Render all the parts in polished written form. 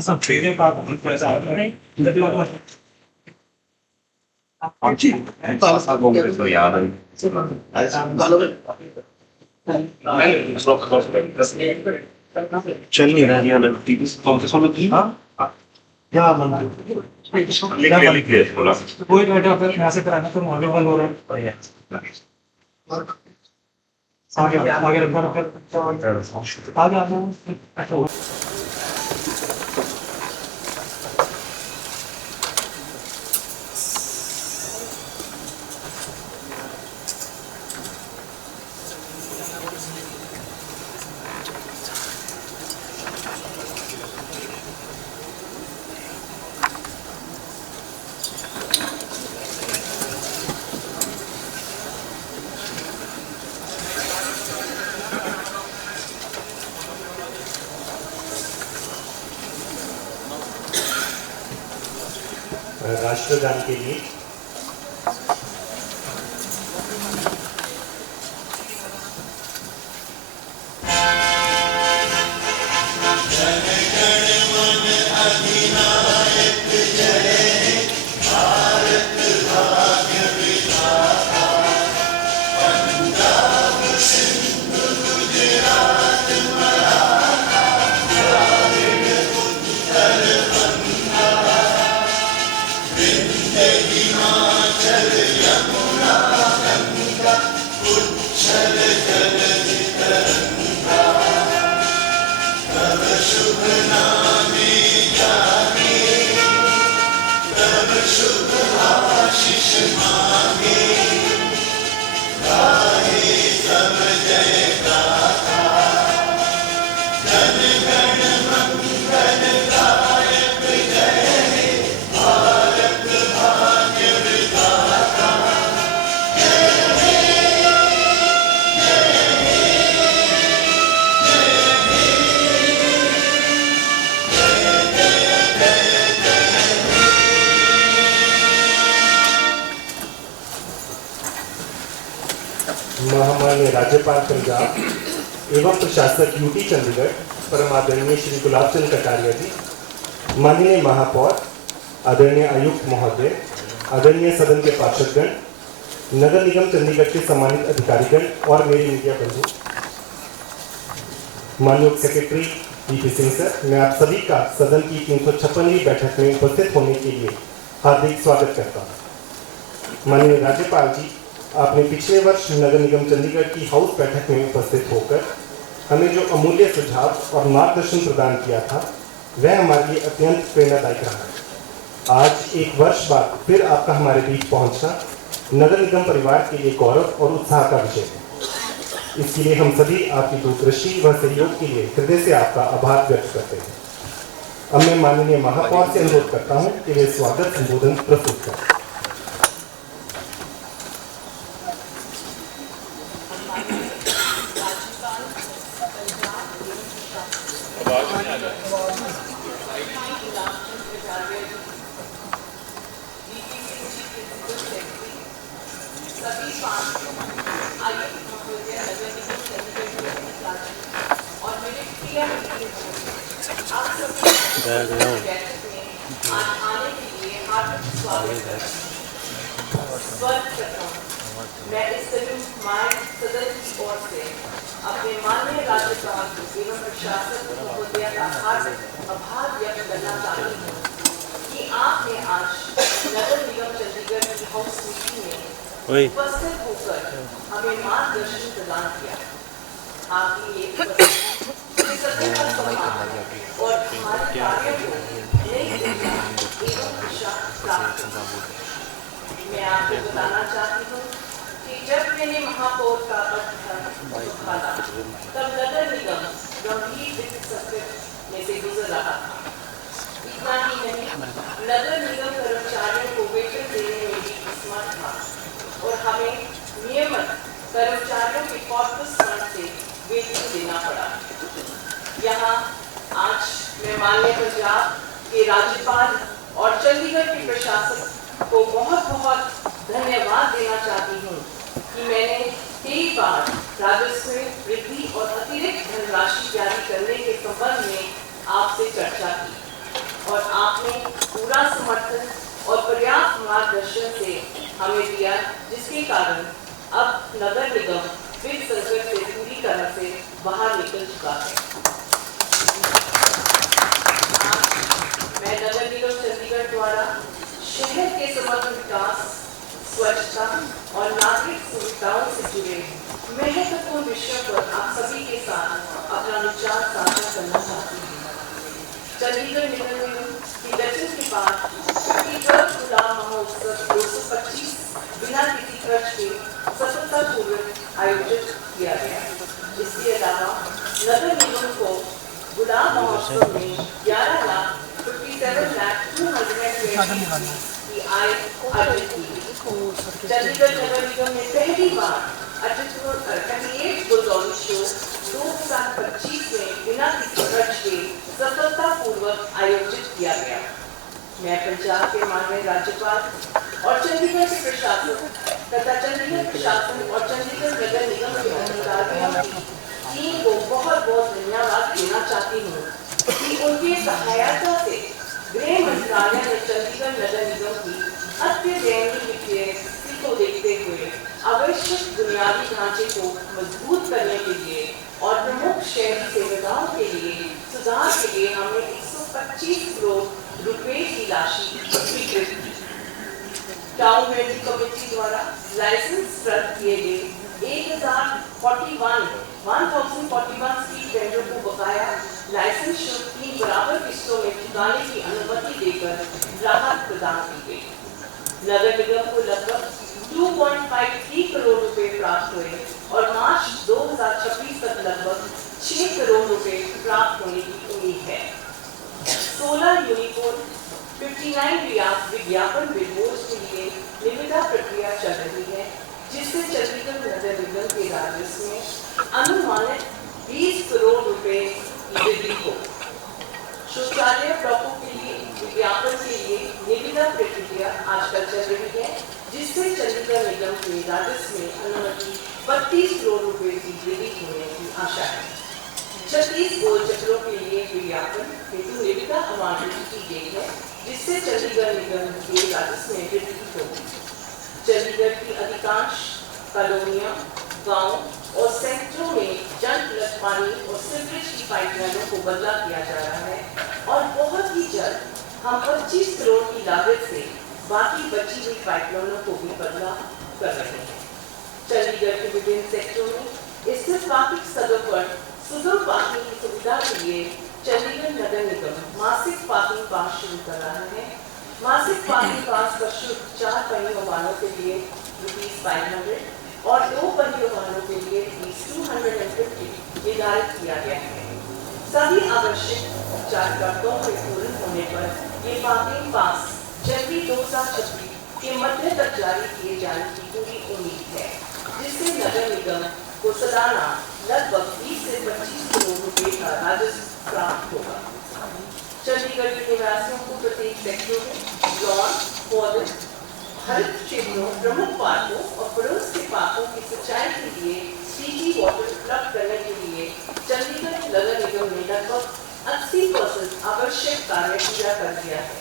सब फेरे का पैसा आ रहा है oggi sta comprendiamo चल नहीं रहा है ना कौन से सोलो थी क्या बंदा लिख ले बोला कोई बैठा फिर यहाँ से कराना तो आगे बंद हो रहा है आगे रखना फिर आगे आगे राष्ट्रगान के लिए महामान्य राज्यपाल पंजाब एवं प्रशासक यूटी चंडीगढ़ परम आदरणीय श्री गुलाब चंद कटारिया जी, माननीय महापौर, आदरणीय आयुक्त महोदय, आदरणीय सदन के पार्षदगण, नगर निगम चंडीगढ़ के सम्मानित अधिकारीगण और मेरे मीडिया बंधु, माननीय सेक्रेटरी वीपी सिंह सर, मैं आप सभी का सदन की 356वीं बैठक में उपस्थित होने के लिए हार्दिक स्वागत करता हूँ। माननीय राज्यपाल जी, आपने पिछले वर्ष नगर निगम चंडीगढ़ की हाउस बैठक में उपस्थित होकर हमें जो अमूल्य सुझाव और मार्गदर्शन प्रदान किया था वह हमारे लिए अत्यंत प्रेरणादायक रहा। आज एक वर्ष बाद फिर आपका हमारे बीच पहुंचना नगर निगम परिवार के लिए गौरव और उत्साह का विषय है। इसके लिए हम सभी आपकी दूरदृष्टि व सहयोग के लिए हृदय से आपका आभार व्यक्त करते हैं। अब मैं माननीय महापौर से अनुरोध करता हूँ कि वे स्वागत संबोधन प्रस्तुत करें। मैं इस सदन की ओर से अपने माननीय राज्यपाल एवं प्रशासक महोदय का हार्दिक आभार व्यक्त करना चाहती हूँ कि आपने आज नगर निगम चंडीगढ़ की हाउस मीटिंग में उपस्थित होकर हमें मार्गदर्शन प्रदान किया। आपकी ये उपस्थिति सभी का सम्मान और हमारे कार्यों को नई ऊर्जा एवं दिशा प्राप्त हुई। मैं आपको बताना चाहती हूँ कि जब मैंने महापौर का पद संभाला तब नगर निगम गंभीर वित्त संकट में से गुजर रहा था। इतना ही नहीं, नगर निगम कर्मचारियों को वेतन देने में भी असमर्थ था और हमें नियमित कर्मचारियों के कॉर्पस फंड से वेतन देना पड़ा। यहाँ आज मैं माननीय पंजाब के राज्यपाल और चंडीगढ़ के प्रशासक को बहुत बहुत धन्यवाद देना चाहती हूँ कि मैंने कई बार राजस्व वृद्धि और अतिरिक्त धनराशि जारी करने के संबंध में आपसे चर्चा की। और आपने पूरा समर्थन और पर्याप्त मार्गदर्शन से हमें दिया, जिसके कारण अब नगर निगम वित्त संकट से पूरी तरह से बाहर निकल चुका है। आज मैं नगर निगम चंडीगढ़ द्वारा शहर के समग्र विकास, स्वच्छता और नागरिक सुविधाओं से जुड़े महत्वपूर्ण विषयों पर आप सभी के साथ अपना विचार साझा करना चाहती हूँ। चंडीगढ़ नगर निगम की गठन के बाद 51 खुला महोत्सव 225 बिना किसी खर्च के सफलतापूर्वक आयोजित किया गया। इसके अलावा नगर निगम को गुलाब महोत्सव में 11,57,220 की आय अर्जित की। चंडीगढ़ नगर निगम ने पहली बार 38 गुलदौरी शो 2025 में बिना किसी खर्च के सफलतापूर्वक आयोजित किया गया। मैं पंजाब के माननीय राज्यपाल और चंडीगढ़ के प्रशासन तथा चंडीगढ़ प्रशासन और चंडीगढ़ नगर निगम के अधिकारियों की टीम को बहुत बहुत धन्यवाद देना चाहती हूँ कि उनकी सहायता से गृह मंत्रालय ने चंडीगढ़ नगर निगम की अत्यधिक वित्तीय स्थिति को देखते हुए आवश्यक बुनियादी ढांचे को मजबूत करने के लिए और प्रमुख शहरी सुविधाओं के लिए सुधार के लिए हमने 125 करोड़ रुपए की राशि स्वीकृत की। टाउन रेंजिंग कमेटी द्वारा लाइसेंस रद्द किए गए 1041 स्ट्रीट वेंडर को बकाया लाइसेंस शुल्क 3 बराबर किस्तों में चुकाने की अनुमति देकर राहत प्रदान की गई। नगर निगम को लगभग 2.53 करोड़ रुपए प्राप्त हुए और मार्च 2026 तक लगभग 6 करोड़ रुपए प्राप्त होने की उम्मीद है। 16 यूनिकोड 59 विज्ञापन बिलबोर्ड के लिए निविदा प्रक्रिया चल रही है, जिससे चंडीगढ़ नगर निगम के राजस्व में अनुमानित 20 करोड़ रुपए की वृद्धि हो। शौचालय ब्लॉकों के लिए विज्ञापन के लिए निविदा प्रक्रिया आजकल चल रही है, जिससे चंडीगढ़ निगम के राजस्व में अनुमति 32 करोड़ रुपए की वृद्धि होने की आशा है। 36 गोल चक्रों के लिए विज्ञापन हेतु निविदा आवंटित की गई है, जिससे चंडीगढ़ निगम के राजस्व में वृद्धि होगी। चंडीगढ़ की अधिकांश कॉलोनियां, गांव और सेक्टरों में जल पानी और सीवरेज की पाइपलाइनों को बदला किया जा रहा है और बहुत ही जल्द हम 25 करोड़ की लागत से बाकी बची हुई पाइपलाइनों को भी बदला कर रहे हैं। चंडीगढ़ के विभिन्न सेक्टरों में स्थित पार्किंग स्थलों पर सुगम पार्किंग की सुविधा के लिए चंडीगढ़ नगर निगम मासिक पार्किंग पास शुरू कर रहा है। मासिक पार्किंग पास का शुल्क 4 पहियों वाहनों के लिए ₹500 और 2 पहियों वाहनों के लिए ₹250 निर्धारित किया गया है। सभी आवश्यक औपचारिकताओं के पूर्ण होने पर ये पार्किंग पास जनवरी 2026 के मध्य तक जारी किए जाने की पूरी उम्मीद है, जिससे नगर निगम को सालाना लगभग 20 से 25 करोड़ रुपए का राजस्व प्राप्त होगा। चंडीगढ़ के निवासियों को प्रत्येक सेक्टरों में लॉन, पौधे, हरित क्षेत्रों, प्रमुख पार्कों और पड़ोस के पार्कों की सिंचाई के लिए सीटी वाटर उपलब्ध करने के लिए चंडीगढ़ नगर निगम ने लगभग 80% आवश्यक कार्य पूरा कर दिया है।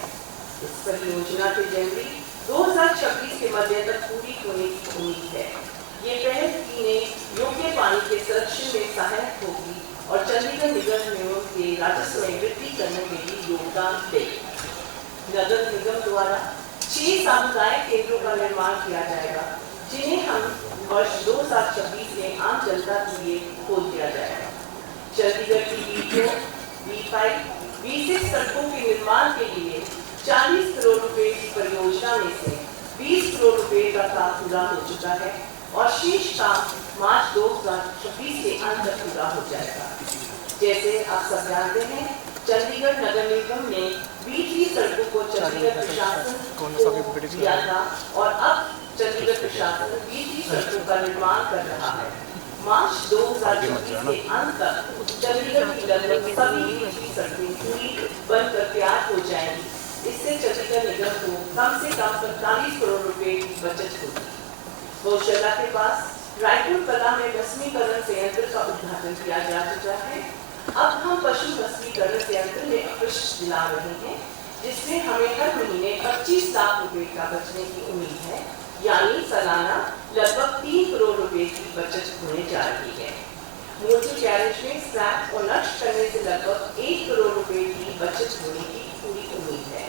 इस परियोजना के जनवरी 2026 के मध्य तक पूरी होने की उम्मीद है। ये पहल पीने योग्य पानी के संरक्षण में सहायक होगी और चंडीगढ़ निगम के राजस्व में वृद्धि करने में भी योगदान देगी। नगर निगम द्वारा 6 सामुदायिक केंद्रों का निर्माण किया जाएगा, जिन्हें हम वर्ष 2026 में आम जनता के लिए खोल दिया जाएगा। चंडीगढ़ की B4, B5, B6 सड़कों के निर्माण के लिए 40 करोड़ रुपए की परियोजना में से 20 करोड़ रुपए का काम पूरा हो चुका है और शेष काम मार्च 2026 के अंत तक पूरा हो जाएगा। जैसे आप सब जानते हैं, चंडीगढ़ नगर निगम ने बीच सड़कों को चंडीगढ़ प्रशासन को दिया था और अब चंडीगढ़ प्रशासन बीच सड़कों का निर्माण कर रहा है। मार्च 2026 के अंत तक चंडीगढ़ की लगभग सभी बीच सड़कें पूरी बनकर तैयार हो जाएंगी। इससे चंडीगढ़ निगम को कम से कम 45 करोड़ रुपए की बचत होगी। गौशाला के पास रायपुर कला में भस्मीकरण संयंत्र का उद्घाटन किया जा चुका है। अब हम पशु भस्मीकरण संयंत्र में अवश्य दिला रहे हैं। जिसमें हमें हर महीने 25 लाख रुपए का बचने की उम्मीद है, यानी सालाना लगभग 3 करोड़ रुपए की बचत होने जा रही है। मोदी कैरेज में स्क्रैप और नष्ट करने से लगभग 1 करोड़ रुपए की बचत होने की पूरी उम्मीद है।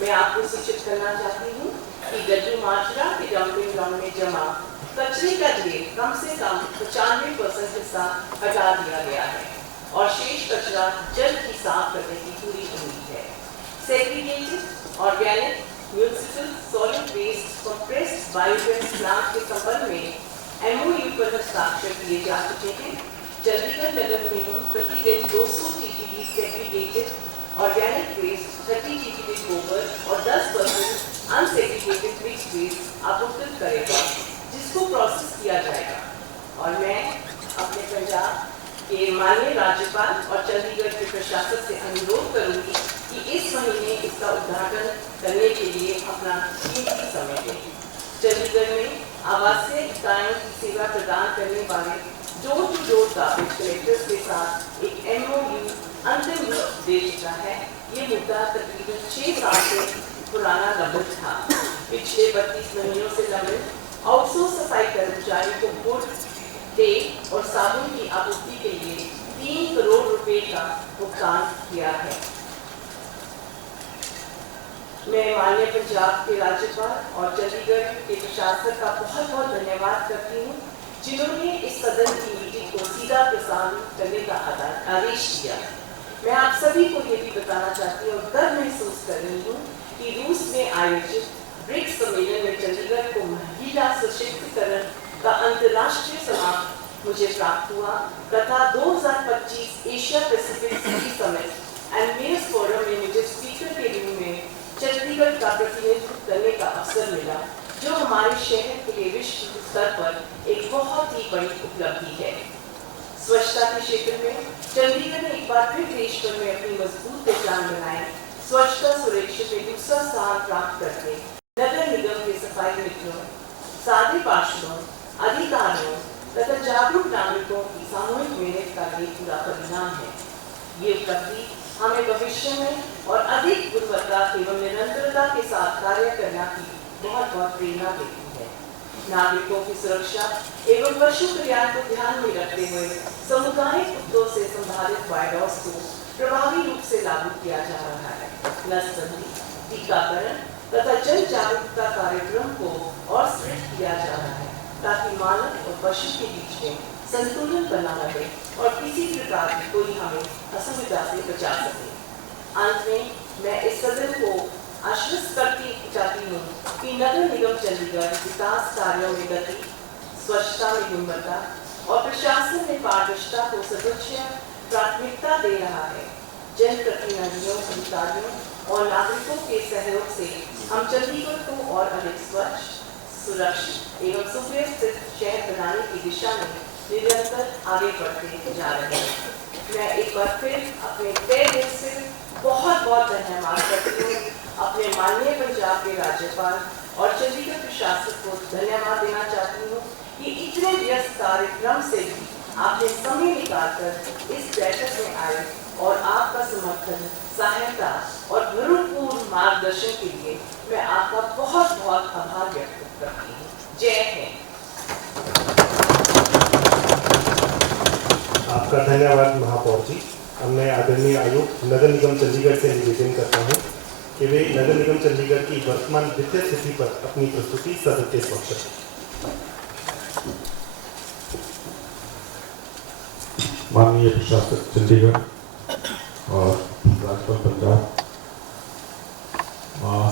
मैं आपको सूचित करना चाहती हूँ कि गड्डू माजरा के डंपिंग ग्राउंड में जमा कचरे का ढेर कम से कम 95% हिस्सा हटा दिया गया है और शेष कचरा जल्द ही साफ करने की पूरी उम्मीद है। Segregated organic municipal solid waste compressed biogas plant के संबंध में MOU पर हस्ताक्षर किए जा चुके हैं। चंडीगढ़ नगर निगम प्रतिदिन 200 TPD segregated organic waste, 30 TPD गोबर और 10% अनसेग्रीगेटेड मिक्स्ड वेस्ट आपूर्ति करेगा, जिसको प्रोसेस किया जाएगा। और मैं अपने पंजाब के माननीय राज्यपाल और चंडीगढ़ के प्रशासन से अनुरोध करूंगी कि इस महीने इसका उद्घाटन करने के लिए अपना कीमती समय दें। चंडीगढ़ में आवासीय इकाइयों की सेवा प्रदान करने वाले door to door garbage collectors के साथ एक MOU अंतिम रूप दे चुका है। ये मुद्दा तकरीबन 6 साल से पुराना लंबित था। पिछले 32 महीनों से लंबित आउटसोर्स सफाई कर्मचारी को गुड़, तेल और साबुन की आपूर्ति के लिए 3 करोड़ रुपए का भुगतान किया है। मैं माननीय पंजाब के राज्यपाल और चंडीगढ़ के प्रशासन का बहुत बहुत धन्यवाद करती हूँ, जिन्होंने इस सदन की मीटिंग को सीधा प्रसारण करने का आदेश दिया। मैं आप सभी को ये भी बताना चाहती हूँ और गर्व महसूस कर रही हूँ कि रूस में आयोजित ब्रिक्स सम्मेलन में चंडीगढ़ को महिला सशक्तिकरण का अंतर्राष्ट्रीय समारोह मुझे प्राप्त हुआ तथा 2025 Asia Pacific city summit and mayors forum में मुझे स्पीकर के रूप में चंडीगढ़ का प्रतिनिधित्व करने का अवसर मिला, जो हमारे शहर के लिए विश्व स्तर पर एक बहुत ही बड़ी उपलब्धि है। स्वच्छता के क्षेत्र में चंडीगढ़ ने एक बार फिर देश भर में अपनी मजबूत पहचान बनाई। स्वच्छता सुरक्षित में दूसरा स्थान प्राप्त करके नगर निगम के सफाई मित्रों, साथी पार्षदों, अधिकारियों तथा जागरूक नागरिकों की सामूहिक मेहनत का ये पूरा परिणाम है। ये उपलब्धि हमें भविष्य में और अधिक गुणवत्ता एवं निरंतरता के साथ कार्य करना की बहुत प्रेरणा देती है। नागरिकों की सुरक्षा एवं पशु कल्याण को ध्यान में रखते हुए सामुदायिक कुत्तों से संभालित वायरस को प्रभावी रूप से लागू किया जा रहा है। नसबंदी, टीकाकरण तथा जन जागरूकता कार्यक्रम को और सुदृढ़ किया जा रहा है, ताकि मानव और पशु के बीच में संतुलन बना रहे और किसी प्रकार की कोई हमें असुविधा से बचा सके। अंत में मैं इस सदन को आश्वस्त करती चाहती हूँ कि नगर निगम चंडीगढ़ विकास कार्यों में गति, स्वच्छता में गुणवत्ता और प्रशासन में पारदर्शिता को सर्वोच्च प्राथमिकता दे रहा है। जनप्रतिनिधियों, अधिकारियों और नागरिकों के सहयोग से हम चंडीगढ़ को और अधिक स्वच्छ, सुरक्षित एवं सुव्यवस्थित शहर बनाने की दिशा में निरंतर आगे बढ़ते जा रहे हैं। मैं एक बार फिर अपने तहे दिल से बहुत धन्यवाद करती हूँ। अपने माननीय पंजाब के राज्यपाल और चंडीगढ़ प्रशासन को धन्यवाद देना चाहती हूँ कि इतने व्यस्त कार्यक्रम से भी आपने समय निकालकर इस बैठक में आए और आपका समर्थन, सहायता और भरपूर मार्गदर्शन के लिए मैं आपका बहुत आभार व्यक्त करती हूँ। जय हिंद। आपका धन्यवाद महापौर जी। अब मैं आदरणीय आयुक्त नगर निगम चंडीगढ़ से निवेदन करता हूँ कि वे नगर निगम चंडीगढ़ की वर्तमान वित्तीय स्थिति पर अपनी प्रस्तुति सदन के समक्ष रखें। माननीय प्रशासक चंडीगढ़ और राज्यपाल पंजाब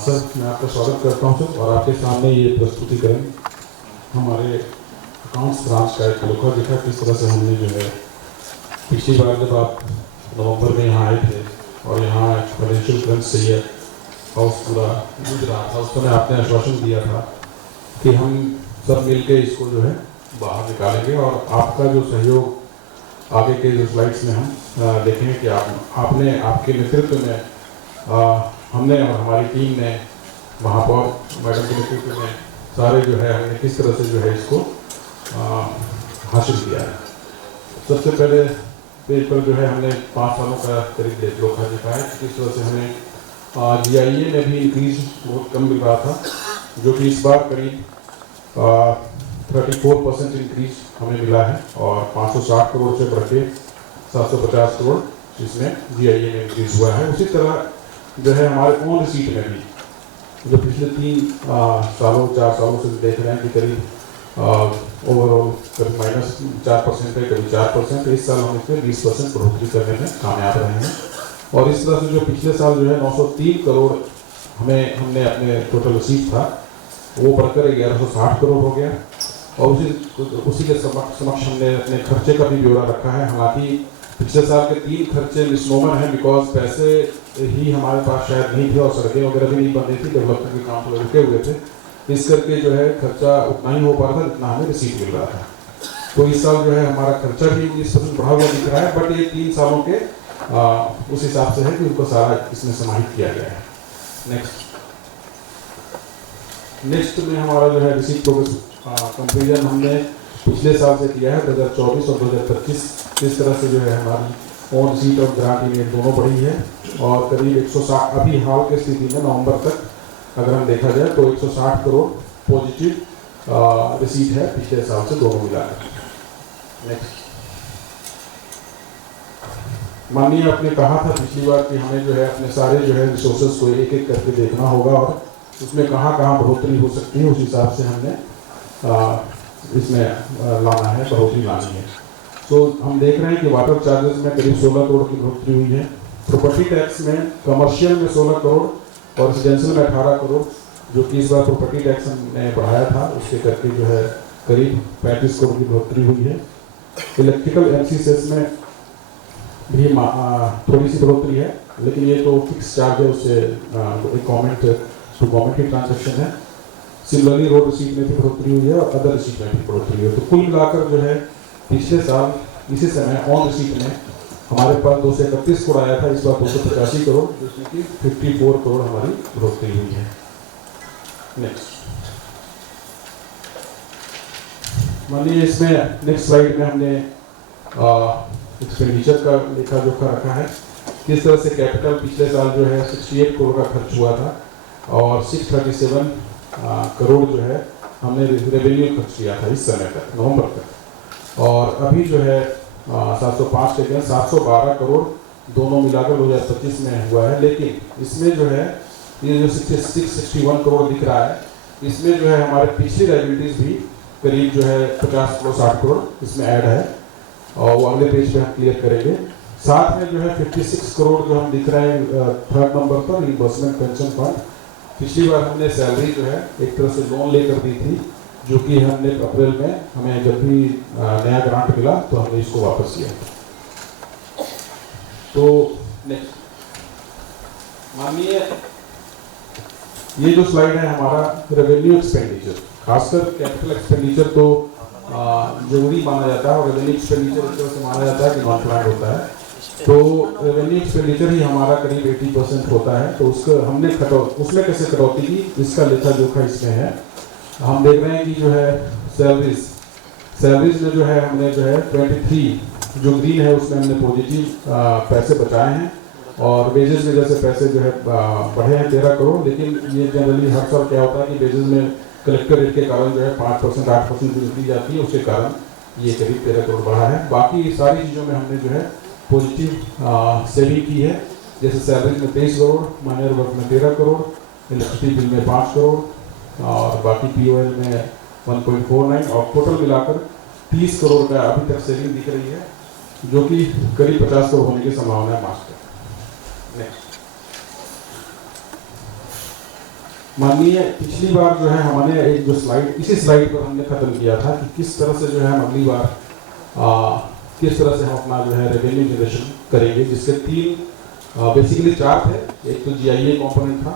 सर, मैं आपका स्वागत करता हूँ सर, और आपके सामने ये प्रस्तुतिकरण हमारे अकाउंट्स ब्रांच का एक लोका दिखा किस तरह से हमने जो है पिछली बार जब आप नवंबर में यहाँ आए थे और यहाँ फाइनेंशियल क्रंच से ये हाउस पूरा गुज रहा था, उस समय आपने आश्वासन दिया था कि हम सब मिलके इसको जो है बाहर निकालेंगे, और आपका जो सहयोग आगे के जो स्लाइड्स में हम देखेंगे कि आपने आपके नेतृत्व में हमने और हमारी टीम ने महापौर मैडम के नेतृत्व में सारे जो है हमने किस तरह से जो है इसको हासिल किया है। सबसे पहले पेज पर जो है हमने 5 सालों का करीब लोका दिखाया कि किस तरह से हमें GIA में भी इंक्रीज बहुत कम मिल रहा था, जो कि इस बार करीब 34% इंक्रीज हमें मिला है और 560 करोड़ से बढ़ के 750 करोड़ इसमें GIA में इंक्रीज हुआ है। उसी तरह जो है हमारे ऑन रिसीट में भी जो पिछले 4 सालों से देख रहे हैं कि करीब ओवरऑल करीब -4% है, करीब 4%। इस साल हम इसमें 20% बढ़ोतरी करने में कामयाब रहे हैं और इस तरह से जो पिछले साल जो है 903 करोड़ हमने अपने टोटल रिसीट था वो बढ़कर 1160 करोड़ हो गया और उसी के समक्ष हमने अपने खर्चे का भी ब्यौरा रखा है। हालांकि पिछले साल के 3 खर्चे मिसनोमर हैं, बिकॉज पैसे ही हमारे पास शायद नहीं थे और सड़कें वगैरह भी नहीं बन रही थी, डेवलपमेंट के काम थोड़े रुके हुए थे, इस करके जो है खर्चा उतना ही हो पा रहा था जितना हमें रिसीट मिल रहा था। तो इस साल जो है हमारा खर्चा भी 19% बढ़ा हुआ दिख रहा है, बट ये 3 सालों के उस हिसाब से है कि उनको सारा इसमें समाहित किया गया है। नेक्स्ट में हमारा जो है रिसीट प्रोग्रेस कंपेरिजन हमने पिछले साल से किया है 2024 और 2025। इस तरह से जो है हमारी ऑन रिसीट और ग्रांट इमेज दोनों बढ़ी है और करीब 160 अभी हाल के स्थिति में नवंबर तक अगर हम देखा जाए तो 160 करोड़ पॉजिटिव रिसीट है पिछले साल से दोनों मिलाकर। नेक्स्ट, माननीय आपने कहा था पिछली बार कि हमें जो है अपने सारे जो है रिसोर्सेज को एक एक करके देखना होगा और उसमें कहाँ कहाँ बढ़ोतरी हो सकती है उस हिसाब से हमने इसमें लाना है, बढ़ोतरी लानी है। तो हम देख रहे हैं कि वाटर चार्जेस में करीब 16 करोड़ की बढ़ोतरी हुई है, प्रॉपर्टी टैक्स में कमर्शियल में 16 करोड़ और रेजिडेंशियल में 18 करोड़, जो कि इस बार प्रॉपर्टी टैक्स हमने बढ़ाया था उसके करके जो है करीब 35 करोड़ की बढ़ोतरी हुई है। इलेक्ट्रिकल एमसीसेस में भी थोड़ी सी बढ़ोतरी है, लेकिन ये तो फिक्स चार्ज है, उससे गवर्नमेंट टू गवर्नमेंट की ट्रांजेक्शन है। सिमिलरली रोड रिसीट में भी बढ़ोतरी हुई है और अदर रिसीट में भी बढ़ोतरी हुई है। तो कुल मिलाकर जो है पिछले साल इसी समय ऑन रिसीट में हमारे पास 231 करोड़ आया था, इस बार 285 करोड़, जिसमें कि 54 करोड़ हमारी बढ़ोतरी हुई है। नेक्स्ट, मानिए इसमें नेक्स्ट स्लाइड में हमने एक्सपेंडिचर का लेखा जोखा रखा है, किस तरह से कैपिटल पिछले साल जो है 68 करोड़ का खर्च हुआ था और 637 करोड़ जो है हमने रेवेन्यू खर्च किया था इस समय तक, नवंबर तक, और अभी जो है 705 के 712 करोड़ दोनों मिलाकर 2025 में हुआ है। लेकिन इसमें जो है ये जो 61 करोड़ दिख रहा है, इसमें जो है हमारे पिछली लायबिलिटीज भी करीब जो है 50 करोड़ 60 करोड़ इसमें ऐड है और वो अगले पेज पे हम क्लियर करेंगे। साथ में जो है 56 करोड़ जो हम दिख रहे हैं 3rd नंबर पर रिइंबर्समेंट पेंशन फंड। पिछली बार हमने सैलरी जो है एक तरह से लोन लेकर दी थी, जो कि हमने अप्रैल में हमें जब भी नया ग्रांट मिला तो हमने इसको वापस किया। तो नेक्स्ट, मानिए ये जो स्लाइड है हमारा रेवेन्यू एक्सपेंडिचर, खासकर कैपिटल एक्सपेंडिचर तो जरूरी माना जाता है और रेवेन्यू एक्सपेंडिचर इस तरह से माना जाता है कि नॉन प्लान्ड होता है। तो रेवेन्यू एक्सपेंडिचर ही हमारा करीब 80% होता है, तो उसको हमने उसमें कैसे कटौती की, इसका लेखा जोखा इसमें है। हम देख रहे हैं कि जो है सैलरीज में जो है हमने जो है 23 जो ग्रीन है उसमें हमने पॉजिटिव पैसे बचाए हैं और वेजेस में जैसे पैसे जो है बढ़े हैं 13 करोड़, लेकिन ये जनरली हर साल क्या होता है कि वेजेस में कलेक्टर रेट के कारण जो है 5% 8% दी जाती है, उसके कारण ये करीब 13 करोड़ बढ़ा है। बाकी सारी चीज़ों में हमने जो है पॉजिटिव सेविंग की है, जैसे सैलरी में 23 करोड़, माइनर वर्क में 13 करोड़, इलेक्ट्रिसिटी बिल में 5 करोड़ और बाकी POL में 1.49 और टोटल मिलाकर 30 करोड़ का अभी तक सेविंग दिख रही है, जो कि करीब 50 करोड़ होने की संभावना है मार्च तक। नेक्स्ट, माननीय पिछली बार जो है हमने एक जो स्लाइड इसी स्लाइड पर हमने खत्म किया था कि किस तरह से जो है हम अगली बार किस तरह से हम अपना जो है रेवेन्यू जनरेशन करेंगे, जिसके 3 बेसिकली 4 थे। एक तो GIA कंपोनेंट था,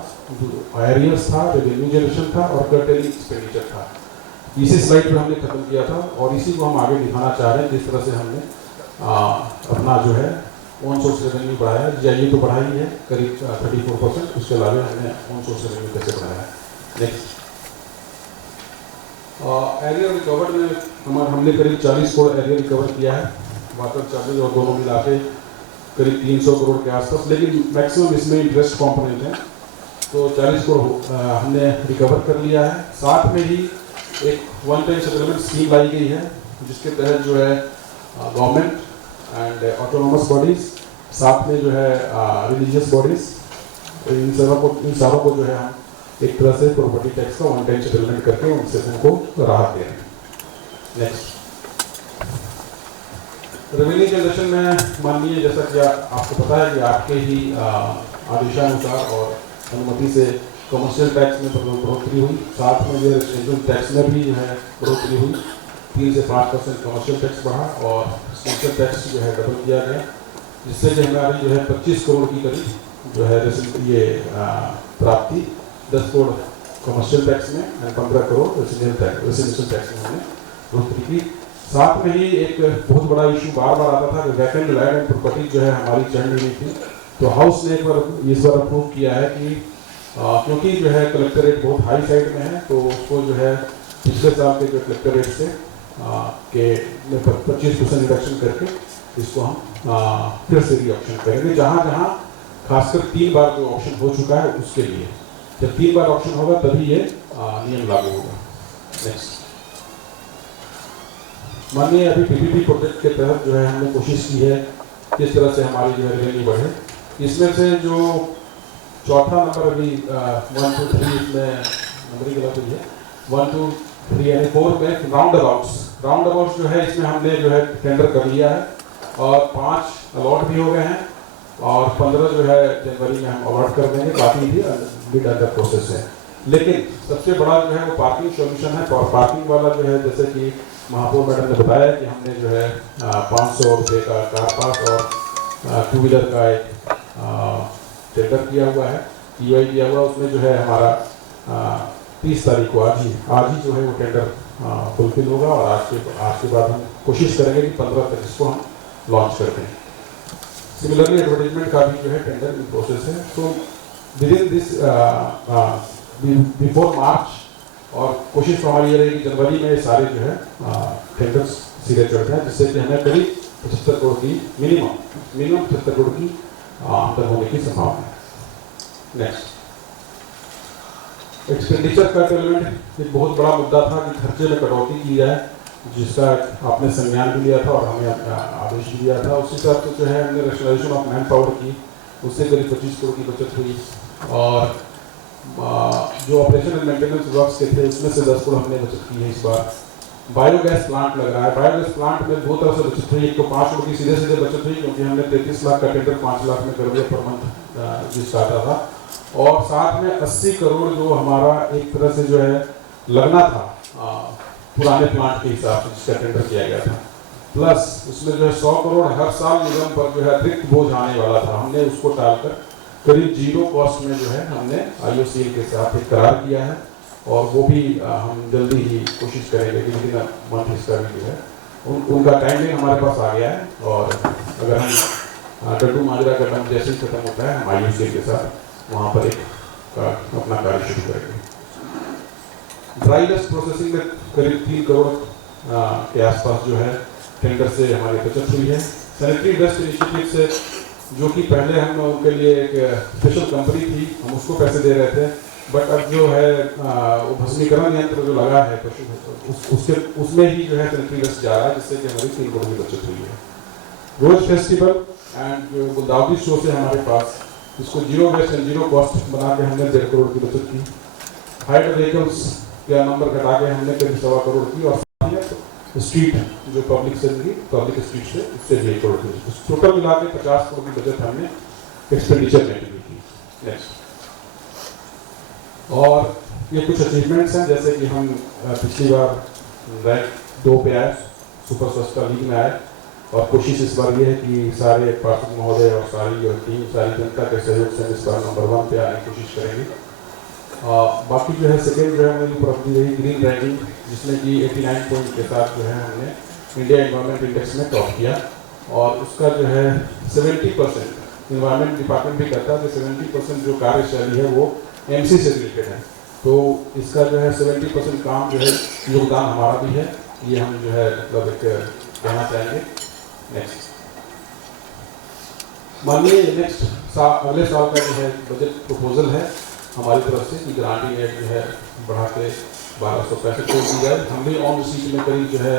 एरियर्स था, रेवेन्यू जनरेशन था और कर्टेलिंग एक्सपेंडिचर था। इसी स्लाइड पर हमने खत्म किया था और इसी को हम आगे दिखाना चाह रहे हैं, जिस तरह से हमने अपना जो है ऑन सोर्स रेवेन्यू बढ़ाया। GIA तो बढ़ाई है करीब 34%, उसके अलावा हमने ऑन सोर्स रेवेन्यू कैसे बढ़ाया। नेक्स्ट, एरियर रिकवर्ड में हमने करीब 40 करोड़ एरियर रिकवर किया है, वाटर चार्जेज और दोनों मिला के करीब 300 करोड़ के आसपास, लेकिन मैक्सिमम इसमें इंटरेस्ट कॉम्पोनेंट है, तो 40 करोड़ हमने रिकवर कर लिया है। साथ में ही एक वन टाइम सेटलमेंट स्कीम लाई गई है, जिसके तहत जो है गवर्नमेंट एंड ऑटोनोमस बॉडीज, साथ में जो है रिलीजियस बॉडीज, इन सारों को जो है हम एक तरह से प्रॉपर्टी टैक्स का वन टाइम सेटलमेंट करके उनसे उनको राहत दे रहे हैं। नेक्स्ट, रेवेन्यू जनरेशन में माननीय, जैसा कि आपको पता है कि आपके ही आदेशानुसार और अनुमति से कमर्शियल टैक्स में बढ़ोतरी हुई, साथ में जो रेजिडेंशियल टैक्स में भी जो है बढ़ोतरी हुई, 3 से 5% कमर्शियल टैक्स बढ़ा और रेजिडेंशियल टैक्स जो है डबल किया गया, जिससे कि हमारी जो है 25 करोड़ की करीब जो है ये प्राप्ति 10 करोड़ कमर्शियल टैक्स में और 15 करोड़ रेजिडेंशियल टैक्स में हमने बढ़ोतरी की। साथ में ही एक बहुत बड़ा इशू बार बार आता था कि वैकेंट लैंड एंड प्रॉपर्टी जो है हमारी चढ़ नहीं थी, तो हाउस ने इस बार अप्रूव किया है कि क्योंकि जो है कलेक्टरेट बहुत हाई साइड में है, तो उसको जो है पिछले साल के जो कलेक्टरेट से के 25% रिडक्शन करके इसको हम फिर से री ऑप्शन करेंगे, जहाँ जहाँ खासकर 3 बार जो ऑप्शन हो चुका है उसके लिए। जब 3 बार ऑप्शन होगा तभी ये नियम लागू होगा। नेक्स्ट, माननीय अभी पीपीपी प्रोजेक्ट के तहत जो है हमने कोशिश की है किस तरह से हमारी जो है रेवेन्यू बढ़े। इसमें से जो चौथा नंबर अभी 1 2 3 इसमें नंबर की बात हुई है, 1 2 3 यानी 4 में राउंड अबाउट्स जो है इसमें हमने जो है टेंडर कर लिया है और 5 अलॉट भी हो गए हैं और 15 जो है जनवरी में हम अलॉट कर देंगे, बाकी भी बिड अंडर प्रोसेस है। लेकिन सबसे बड़ा जो है वो पार्किंग सोल्यूशन है, और पार्किंग वाला जो है जैसे कि महापौर मैडम ने बताया कि हमने जो है 500 रुपये का कार पास और 2 व्हीलर का एक टेंडर किया हुआ है, EOI किया हुआ, उसमें जो है हमारा 30 तारीख को आज ही जो है वो टेंडर फुलफिल होगा और आज के बाद हम कोशिश करेंगे कि 15 तक इसको हम लॉन्च करते हैं। सिमिलरली एडवर्टाइजमेंट का भी जो है टेंडर इन प्रोसेस है, तो विद इन दिस बिफोर मार्च, और कोशिश तो हमारी ये रहेगी जनवरी में सारे जो है टेंडर्स सीधे चढ़ते हैं, जिससे कि हमें करीब 75 करोड़ की मिनिमम 75 करोड़ की आमदन होने की संभावना है। नेक्स्ट, एक्सपेंडिचर कट एलिमेंट एक बहुत बड़ा मुद्दा था कि खर्चे में कटौती की जाए, जिसका आपने संज्ञान भी लिया था और हमें आदेश भी दिया था। उसी हिसाब से जो है हमने रेशनलाइजेशन ऑफ मैन पावर की, उससे करीब 25 करोड़ की बचत हुई और जो ऑपरेशन एंड मेंटेनेंस वर्क्स के थे उसमें से 10 करोड़ हमने बचत की है। इस बार बायोगैस प्लांट लग रहा है, बायोगैस प्लांट में 2 तरह से बचत हुई, एक तो 5 करोड़ की सीधे बचत हुई क्योंकि हमने 33 लाख का टेंडर 5 लाख में कर दिया पर मंथ जिसका आता था, और साथ में 80 करोड़ जो हमारा एक तरह से जो है लगना था पुराने प्लांट के हिसाब से जिसका टेंडर किया गया था, प्लस उसमें जो है 100 करोड़ हर साल निगम पर जो है अतिरिक्त बोझ आने वाला था, हमने उसको टालकर करीब 0 कॉस्ट में जो है हमने IOCL के साथ एक करार किया है और वो भी हम जल्दी ही कोशिश करेंगे कि विदिन मंथ इसका भी जो है उनका टाइमिंग हमारे पास आ गया है, और अगर हम डड्डू माजरा का काम जैसे ही खत्म होता है हम IOCL के साथ वहाँ पर एक अपना कार्य शुरू करेंगे। ड्राई डस्ट प्रोसेसिंग में करीब 3 करोड़ के आसपास जो है टेंडर से हमारी बचत हुई है। सैनिटरी डस्ट इनिशिएटिव से जो कि पहले हम उनके लिए एक स्पेशल कंपनी थी, हम उसको पैसे दे रहे थे, बट अब जो है वो भस्मीकरण यंत्र जो लगा है उसमें ही जो है सैनिटरी डस्ट जा रहा है, जिससे कि हमारी 3 करोड़ की बचत हुई है। रोज फेस्टिवल एंड जो गुलदावरी शो से हमारे पास इसको 0 वेस्ट एंड 0 कॉस्ट बना के हमने 1.5 करोड़ की बचत की। हाइड व्हीकल्स का नंबर घटा के हमने करीब 1.25 करोड़ की, और स्ट्रीट जो पब्लिक स्ट्रीट से उससे 1.5 करोड़ की, टोटल मिला के 50 करोड़ की बचत हमने एक्सपेंडिचर में की। नेक्स्ट, और ये कुछ अचीवमेंट्स हैं, जैसे कि हम पिछली बार रैंक 2 पे आए, सुपर सस्ता लीग में आए, और कोशिश इस बार ये है कि सारे पार्षद महोदय और सारी जो टीम सारी जनता के सहयोग से इस बार नंबर 1 पे आने की कोशिश करेंगे। बाकी जो है सेकेंड जो है हमें उपलब्धि रही ग्रीन रैंकिंग, जिसमें कि 89 पॉइंट के साथ जो है हमने इंडिया एनवायरनमेंट इंडेक्स में टॉप किया, और उसका जो है 70% इन्वायरमेंट डिपार्टमेंट भी कहता है कि 70% जो कार्यशैली है वो MC से रिलेटेड है, तो इसका जो है 70% काम जो है योगदान हमारा भी है, ये हम जो है मतलब एक कहना चाहेंगे। नेक्स्ट, माननीय नेक्स्ट साल अगले साल का जो है बजट प्रपोजल है हमारी तरफ से कि गारंटी रेट जो है बढ़ा के 1265 करोड़ दी जाए। हम भी ऑन रिसीट में करीब जो है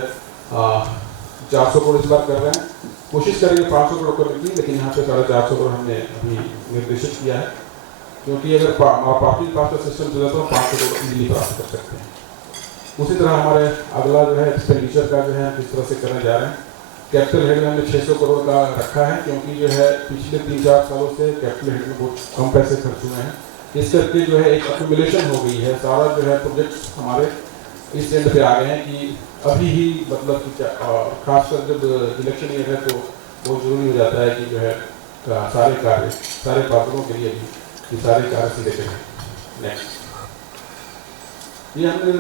400 करोड़ इस बार कर रहे हैं, कोशिश करेंगे 500 करोड़ करने की, लेकिन यहाँ पे 450 करोड़ हमने अभी निर्देशित किया है, क्योंकि अगर प्रॉपर्टी कॉस्ट का सिस्टम चला तो 500 करोड़ इजीली प्राप्त कर सकते हैं। उसी तरह हमारे अगला जो है एक्सपेंडिचर का जो है किस तरह से करने जा रहे हैं। कैपिटल हेड में हमने 600 करोड़ का रखा है, क्योंकि जो है पिछले 3-4 सालों से कैपिटल हेड में बहुत कम पैसे खर्च हुए हैं। इस करके जो है एक एक्यूमुलेशन हो गई है, सारा जो है प्रोजेक्ट्स हमारे इस एंड पे आ गए हैं कि अभी ही मतलब कि खासकर जब इलेक्शन ईयर है तो बहुत ज़रूरी हो जाता है कि जो है सारे कार्य सारे पात्रों के लिए भी ये सारे कार्य सीधे करें। नेक्स्ट ये हमने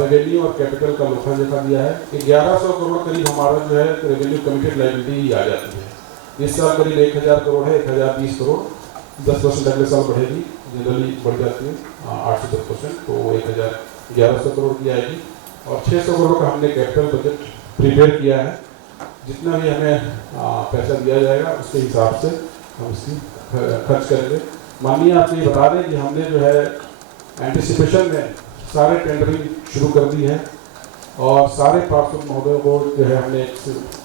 रेवेन्यू और कैपिटल का लेखा जोखा दिया है कि 1100 करोड़ करीब हमारा जो है रेवेन्यू कमिटेड लायबिलिटी ही आ जाती है। इस साल करीब 1000 करोड़ है, 1020 करोड़, 10% अगले साल बढ़ेगी, जनरली बढ़ जाती है 8 से 10%, तो 1100 करोड़ की आएगी। और 600 करोड़ का हमने कैपिटल बजट प्रिपेयर किया है। जितना भी हमें पैसा दिया जाएगा उसके हिसाब से हम इसकी खर्च करेंगे। माननीय आपको ये बता दें कि हमने जो है एंटिसिपेशन में सारे टेंडरिंग शुरू कर दी है और सारे पार्षद महोदयों को जो है हमने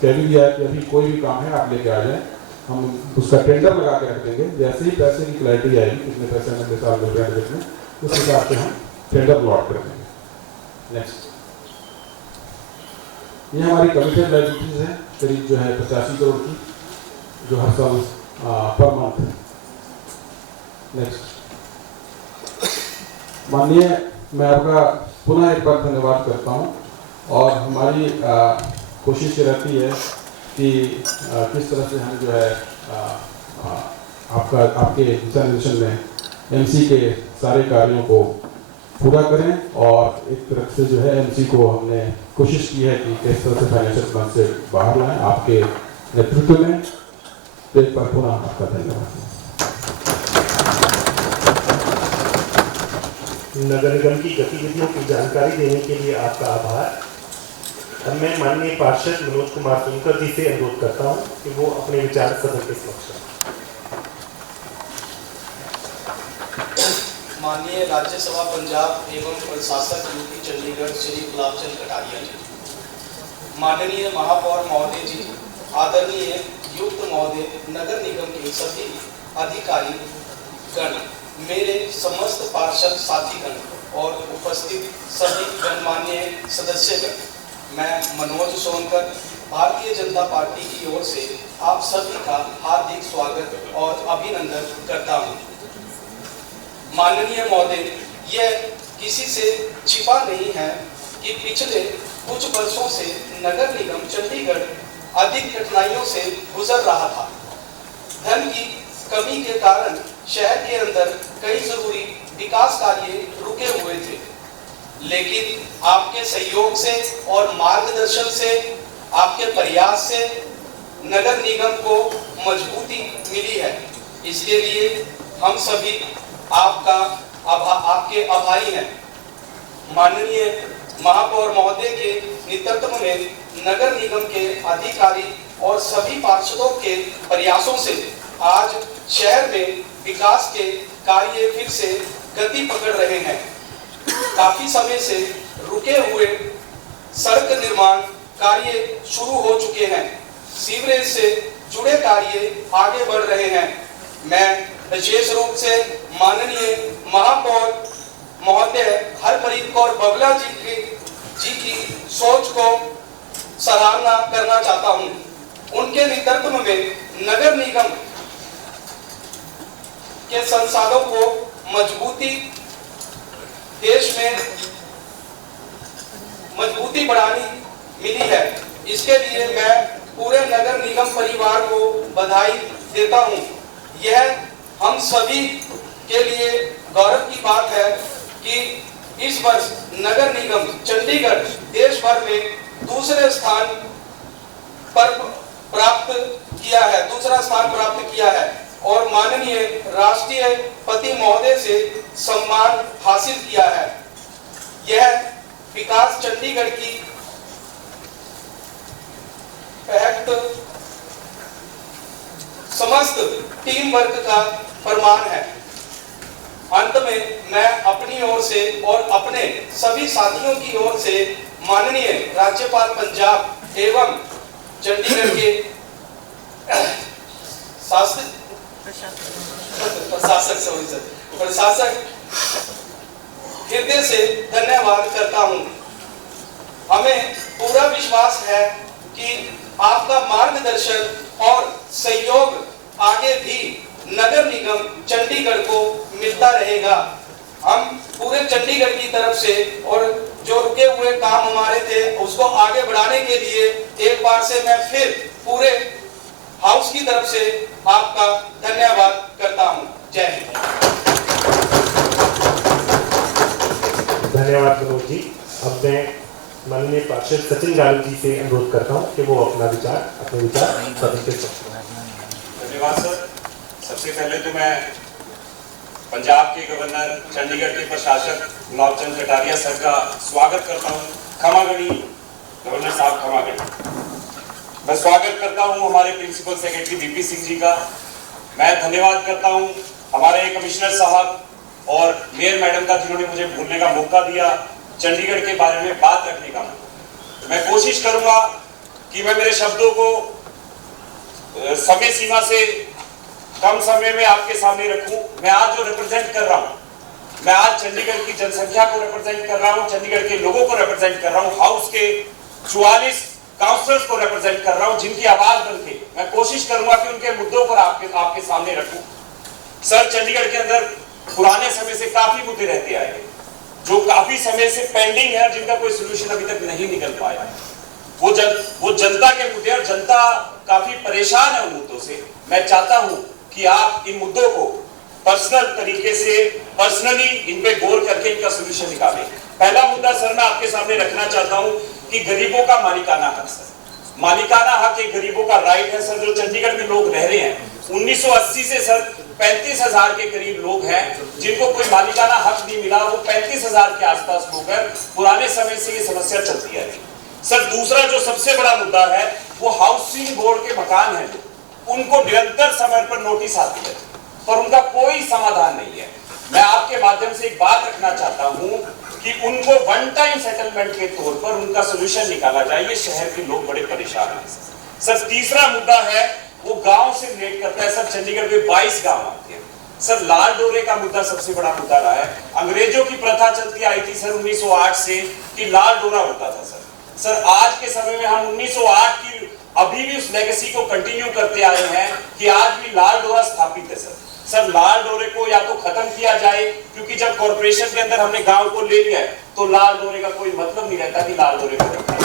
कह भी दिया है कि अभी कोई भी काम है आप लेके आ जाएं, हम उसका टेंडर लगा के रख देंगे। जैसे ही पैसे की क्लैरिटी आएगी कितने पैसे हमें साल मिल रहे हैं बजट में, उस हिसाब से हम टेंडर लॉट कर देंगे। नेक्स्ट ये हमारी कमिटेड लायबिलिटीज है करीब जो है 85 करोड़ की, जो हर साल पर मंथ। नेक्स्ट माननीय मैं आपका पुनः एक बार धन्यवाद करता हूं, और हमारी कोशिश ये रहती है कि किस तरह से हम जो है आपके दिशा निर्देशन में एमसी के सारे कार्यों को पूरा करें, और एक तरफ से जो है एमसी को हमने कोशिश की है कि किस तरह से फाइनेंशियल प्लान से बाहर लाएं आपके नेतृत्व में। तो एक बार पुनः आपका धन्यवाद। नगर निगम की गतिविधियों की जानकारी देने के लिए आपका आभार। अब मैं माननीय पार्षद मनोज कुमार सोनकर जी से अनुरोध करता हूं कि वो अपने विचार सदन के समक्ष रखें। माननीय राज्यसभा पंजाब एवं प्रशासक यूपी चंडीगढ़ श्री गुलाबचंद कटारिया जी, माननीय महापौर महोदय जी, आदरणीय युक्त महोदय, नगर निगम के सभी अधिकारी गण, मेरे समस्त पार्षद साथीगण और उपस्थित सभी गणमान्य सदस्यगण, मैं मनोज सोनकर भारतीय जनता पार्टी की ओर से आप सभी का हार्दिक स्वागत और अभिनंदन करता हूं। माननीय महोदय, यह किसी से छिपा नहीं है कि पिछले कुछ वर्षों से नगर निगम चंडीगढ़ अधिक कठिनाइयों से गुजर रहा था। धन की कमी के कारण शहर के अंदर कई जरूरी विकास कार्य रुके हुए थे, लेकिन आपके सहयोग से और मार्गदर्शन से, आपके प्रयास से नगर निगम को मजबूती मिली है। इसके लिए हम सभी आपके आभारी हैं। माननीय महापौर महोदय के नेतृत्व में नगर निगम के अधिकारी और सभी पार्षदों के प्रयासों से आज शहर में विकास के कार्य फिर से गति पकड़ रहे हैं। काफी समय से रुके हुए सड़क निर्माण कार्य शुरू हो चुके हैं, सीवरेज से जुड़े कार्य आगे बढ़ रहे हैं। मैं विशेष रूप से माननीय महापौर महोदय हरप्रीत कौर बबला जी की सोच को सराहना करना चाहता हूं। उनके नेतृत्व में नगर निगम के संसाधनों को मजबूती, देश में मजबूती बढ़ानी मिली है। इसके लिए मैं पूरे नगर निगम परिवार को बधाई देता हूं। यह हम सभी के लिए गौरव की बात है कि इस वर्ष नगर निगम चंडीगढ़ देश भर में दूसरा स्थान प्राप्त किया है और माननीय राष्ट्रपति महोदय से सम्मान हासिल किया है। यह विकास चंडीगढ़ की पहल समस्त टीम वर्क का प्रमाण है। अंत में मैं अपनी ओर से और अपने सभी साथियों की ओर से माननीय राज्यपाल पंजाब एवं चंडीगढ़ के प्रशासक हृदय से धन्यवाद करता हूं। हमें पूरा विश्वास है कि आपका मार्गदर्शन और सहयोग आगे भी नगर निगम चंडीगढ़ को मिलता रहेगा। हम पूरे चंडीगढ़ की तरफ से और जो रुके हुए काम हमारे थे उसको आगे बढ़ाने के लिए एक बार से मैं फिर पूरे हाउस की तरफ से आपका धन्यवाद करता हूं। जय हिंद। धन्यवाद मनोज जी। अब मैं माननीय पार्षद सचिन गारू जी से अनुरोध करता हूं कि वो अपने विचार सदन के धन्यवाद सर। सबसे पहले तो मैं पंजाब के गवर्नर, चंडीगढ़ के प्रशासक गुलाब चंद कटारिया सर का स्वागत करता हूं। खमागणी गवर्नर साहब, खमागणी। मैं स्वागत करता हूं हमारे principal secretary BP Singh ji का। मैं धन्यवाद करता हूं हमारे कमिश्नर साहब और मेयर मैडम का, जिन्होंने मुझे बोलने का मौका दिया, चंडीगढ़ के बारे में बात रखने का मौका। मैं कोशिश करूंगा कि मैं मेरे शब्दों को समय सीमा से कम समय में आपके सामने रखूं। मैं आज जो रिप्रेजेंट कर रहा हूं, मैं आज चंडीगढ़ की जनसंख्या को रिप्रेजेंट कर रहा हूं, चंडीगढ़ के लोगों को रिप्रेजेंट कर रहा हूं, हाउस के 44 काउंसलर्स को रिप्रेजेंट कर रहा हूं, जिनकी आवाज बनके मैं कोशिश करूंगा कि उनके मुद्दों पर आपके सामने रखूं। सर, चंडीगढ़ के अंदर पुराने समय से काफी मुद्दे रहते आए हैं जो काफी समय से पेंडिंग है, जिनका कोई सोल्यूशन अभी तक नहीं निकल पाया है। वो जनता के मुद्दे, और जनता काफी परेशान है उन मुद्दों से। मैं चाहता हूं कि आप इन मुद्दों को पर्सनल तरीके से, पर्सनली इन पे गौर करके इनका सोल्यूशन निकालें। पहला मुद्दा सर मैं आपके सामने रखना चाहता हूं कि गरीबों का मालिकाना हक। सर, मालिकाना हक एक गरीबों का राइट है सर। जो चंडीगढ़ में लोग रह रहे हैं 1980 से सर 35,000 के करीब लोग हैं जिनको कोई मालिकाना हक नहीं मिला। वो 35,000 के आसपास लोग हैं। पुराने समय से ये समस्या चलती है सर। दूसरा जो सबसे बड़ा मुद्दा है वो हाउसिंग बोर्ड के मकान है, उनको निरंतर समय पर नोटिस आती है पर उनका कोई समाधान नहीं है। मैं आपके माध्यम से एक बात रखना चाहता हूं कि उनको वन टाइम सेटलमेंट के तौर पर उनका सोल्यूशन निकाला जाए। ये शहर के लोग बड़े परेशान हैं सर। तीसरा मुद्दा है वो गांव से रिलेट करता है सर। चंडीगढ़ में 22 गांव आते हैं सर। लाल डोरे का मुद्दा सबसे बड़ा मुद्दा रहा है। अंग्रेजों की प्रथा चलती आई थी सर 1908 से कि लाल डोरा होता था सर। आज के समय में हम 1908 की अभी भी उस लेगेसी को कंटिन्यू करते आए हैं कि आज भी लाल डोरा स्थापित है सर। लाल डोरे को या तो खत्म किया जाए, क्योंकि जब कॉर्पोरेशन के अंदर हमने गांव को ले लिया है तो लाल डोरे का कोई मतलब नहीं रहता कि लाल डोरे को रखा है।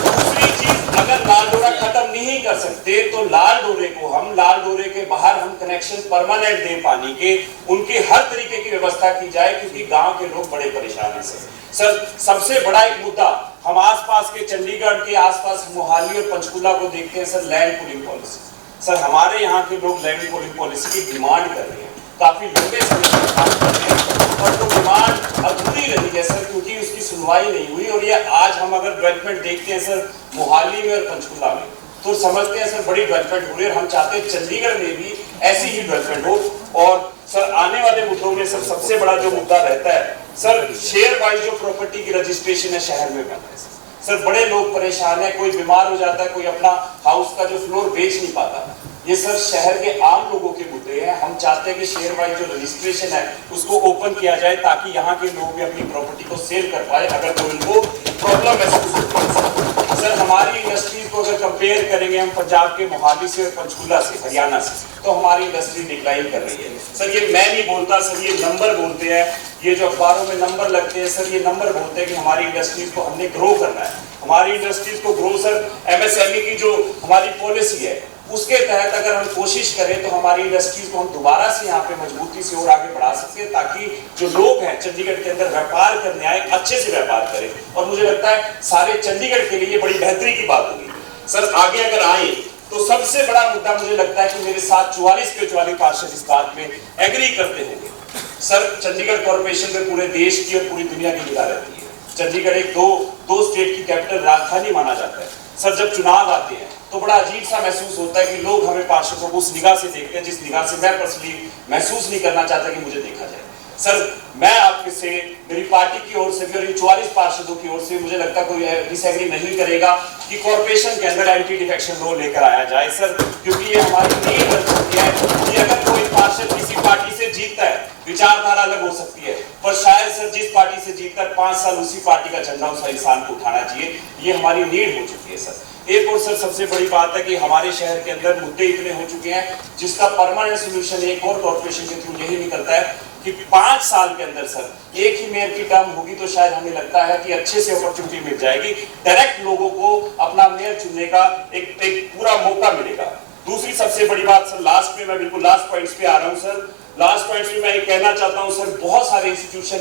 दूसरी चीज, अगर लाल डोरा खत्म नहीं कर सकते तो लाल डोरे को हम, लाल डोरे के बाहर हम कनेक्शन परमानेंट दें पानी के, उनकी हर तरीके की व्यवस्था की जाए, क्योंकि गांव के लोग बड़े परेशान हैं सर। सबसे बड़ा एक मुद्दा, हम आसपास के चंडीगढ़ के आसपास मोहाली और पंचकुला को देखते हैं sir, land pooling policy. Sir, हमारे यहाँ के लोग लैंड पूलिंग पॉलिसी की डिमांड कर रहे हैं, काफी लंबे समय से काम कर रहे हैं और वो डिमांड अधूरी रही है सर, क्योंकि उसकी सुनवाई नहीं हुई। और ये आज हम अगर डेवलपमेंट देखते हैं सर मोहाली में और पंचकुला में, तो समझते हैं सर बड़ी डेवलपमेंट हो रही है। हम चाहते हैं चंडीगढ़ में भी ऐसी ही डेवलपमेंट हो। और सर आने वाले मुद्दों में सर सबसे बड़ा जो मुद्दा रहता है सर, शेयर वाइज जो प्रॉपर्टी की रजिस्ट्रेशन है शहर में बन है सर। बड़े लोग परेशान है, कोई बीमार हो जाता है, कोई अपना हाउस का जो फ्लोर बेच नहीं पाता। ये सर शहर के आम लोगों के मुद्दे हैं। हम चाहते हैं कि शेयर वाइज जो रजिस्ट्रेशन है उसको ओपन किया जाए ताकि यहाँ के लोग भी अपनी प्रॉपर्टी को सेल कर पाए अगर तो उनको प्रॉब्लम महसूस होती है सर। हमारी इंडस्ट्रीज को अगर कंपेयर करेंगे हम पंजाब के मोहाली से और पंचकुला से, हरियाणा से, तो हमारी इंडस्ट्री डिक्लाइन कर रही है सर। ये मैं नहीं बोलता सर, ये नंबर बोलते हैं, ये जो अखबारों में नंबर लगते हैं सर, ये नंबर बोलते हैं कि हमारी इंडस्ट्रीज को हमने ग्रो करना है। हमारी इंडस्ट्रीज को ग्रो सर, एमएसएमई की जो हमारी पॉलिसी है उसके तहत अगर हम कोशिश करें तो हमारी इंडस्ट्रीज को हम दोबारा से यहाँ पे मजबूती से और आगे बढ़ा सकते हैं, ताकि जो लोग हैं चंडीगढ़ के अंदर व्यापार करने आए अच्छे से व्यापार करें। और मुझे लगता है सारे चंडीगढ़ के लिए बड़ी बेहतरी की बात होगी सर। आगे अगर आए तो सबसे बड़ा मुद्दा मुझे लगता है कि मेरे साथ 44 के 44 पार्षद इस बात में एग्री करते होंगे सर। चंडीगढ़ कॉर्पोरेशन में पूरे देश की और पूरी दुनिया की निगाह रहती है। चंडीगढ़ एक दो स्टेट की कैपिटल राजधानी माना जाता है सर। जब चुनाव आते हैं तो बड़ा अजीब सा महसूस होता है कि लोग हमें पार्षदों को उस निगाह से देखते हैं जिस निगाह से मैं पर्सनली महसूस नहीं करना चाहता कि मुझे देखा जाए। सर, मैं आपके से, मेरी पार्टी की ओर से भी और 44 पार्षदों की ओर से मुझे लगता है कोई डिसएग्री नहीं करेगा कि कॉर्पोरेशन के अंदर एंटी डिफेक्शन लॉ लेकर आया जाए सर, क्योंकि ये हमारी नीड बन चुकी है कि अगर कोई पार्षद किसी पार्टी से जीतता है, विचारधारा अलग हो सकती है, पर शायद सर जिस पार्टी से जीतकर 5 साल उसी पार्टी का झंडा उस इंसान को उठाना चाहिए, ये हमारी नीड हो चुकी है सर। एक और सर सबसे बड़ी बात है कि हमारे शहर के अंदर मुद्दे इतने हो चुके हैं जिसका परमानेंट सोल्यूशन एक और कॉर्पोरेशन के थ्रू यही निकलता है कि 5 साल के अंदर सर एक ही मेयर की टर्म होगी तो शायद हमें लगता है कि अच्छे से अपॉर्चुनिटी मिल जाएगी, डायरेक्ट लोगों को अपना मेयर चुनने का एक पूरा मौका मिलेगा। दूसरी सबसे बड़ी बात सर, लास्ट में मैं बिल्कुल लास्ट पॉइंट्स पे आ रहा हूं सर। लास्ट पॉइंट्स में मैं ये कहना चाहता हूं सर, बहुत सारे इंस्टीट्यूशन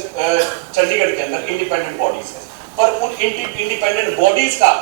चंडीगढ़ के अंदर इंडिपेंडेंट बॉडीज है, पर उन इंडिपेंडेंट बॉडीज का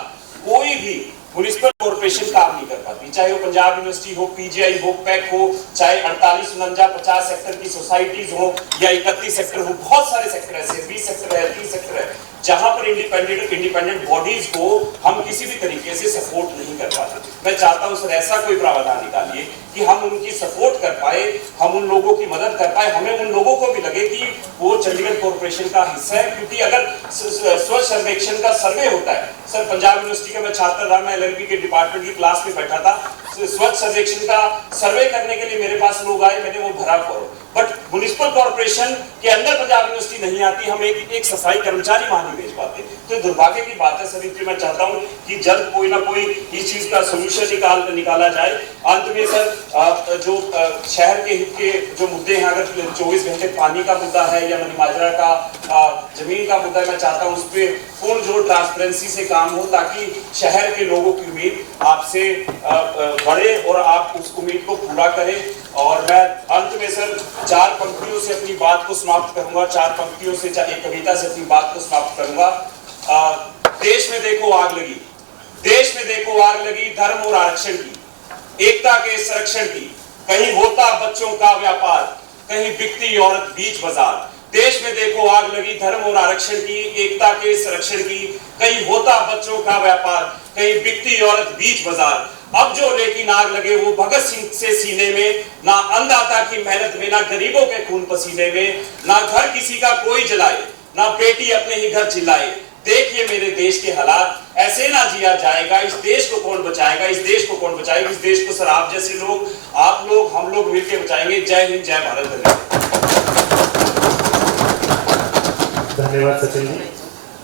कोई भी म्युनिसिपल कॉर्पोरेशन काम नहीं कर पाती, चाहे वो पंजाब यूनिवर्सिटी हो, पीजीआई हो, पैक हो, चाहे 48, 49, 50 सेक्टर की सोसाइटीज हो या 31 सेक्टर हो, बहुत सारे सेक्टर ऐसे 20 सेक्टर है, 30 सेक्टर है जहां पर इंडिपेंडेंट बॉडीज को हम किसी भी तरीके से सपोर्ट नहीं कर पाते। मैं चाहता हूं सर ऐसा कोई प्रावधान निकालिए कि हम उनकी सपोर्ट कर पाए, हम उन लोगों की मदद कर पाए, हमें उन लोगों को भी लगे कि वो चंडीगढ़ कॉर्पोरेशन का हिस्सा है। क्योंकि अगर स्वच्छ सर्वेक्षण का सर्वे होता है सर, पंजाब यूनिवर्सिटी का मैं छात्र रहा, मैं एलएलबी के डिपार्टमेंट की क्लास में बैठा था, स्वच्छ सर्वेक्षण का सर्वे करने के लिए मेरे पास लोग आए, मैंने वो भरा फॉर्म, बट म्युनिसिपल कॉर्पोरेशन के अंदर पंजाब यूनिवर्सिटी नहीं आती, हम एक सफाई कर्मचारी वहां नहीं भेज पाते। तो दुर्भाग्य की बात है सर, इसलिए मैं चाहता हूं कि जल्द कोई ना कोई इस चीज का सोल्यूशन निकाला जाए। अंत में सर जो शहर के हित के जो मुद्दे हैं, अगर 24 घंटे पानी का मुद्दा है या मनीमाजरा का जमीन का मुद्दा है, मैं चाहता हूं उस पर पूर्ण जो ट्रांसपेरेंसी से काम हो ताकि शहर के लोगों की उम्मीद आपसे बढ़े और आप उस उम्मीद को पूरा करें। और मैं अंत में सर 4 पंक्तियों से अपनी बात को समाप्त करूंगा, 4 पंक्तियों से एक कविता से अपनी बात को समाप्त करूंगा। देश में देखो आग लगी, देश में देखो आग लगी, धर्म और आरक्षण की, एकता के संरक्षण की, कहीं होता बच्चों का व्यापार, कहीं बिकती औरत बीच बाजार। देश में देखो आग लगी, धर्म और आरक्षण की, एकता के संरक्षण की, कहीं होता बच्चों का व्यापार, कहीं बिकती औरत बीच बाजार। अब जो लेकिन आग लगे वो भगत सिंह से सीने में, ना अन्नदाता की मेहनत में, ना गरीबों के खून पसीने में, ना घर किसी का कोई जलाए, ना बेटी अपने ही घर चिल्लाए। देखिए मेरे देश के हालात, ऐसे ना जिया जाएगा, इस देश को कौन बचाएगा, इस देश को कौन बचाएगा, इस देश को सर आप जैसे लोग, आप लोग, हम लोग मिलकर बचाएंगे। जय हिंद, जय भारत। धन्यवाद सचिन जी।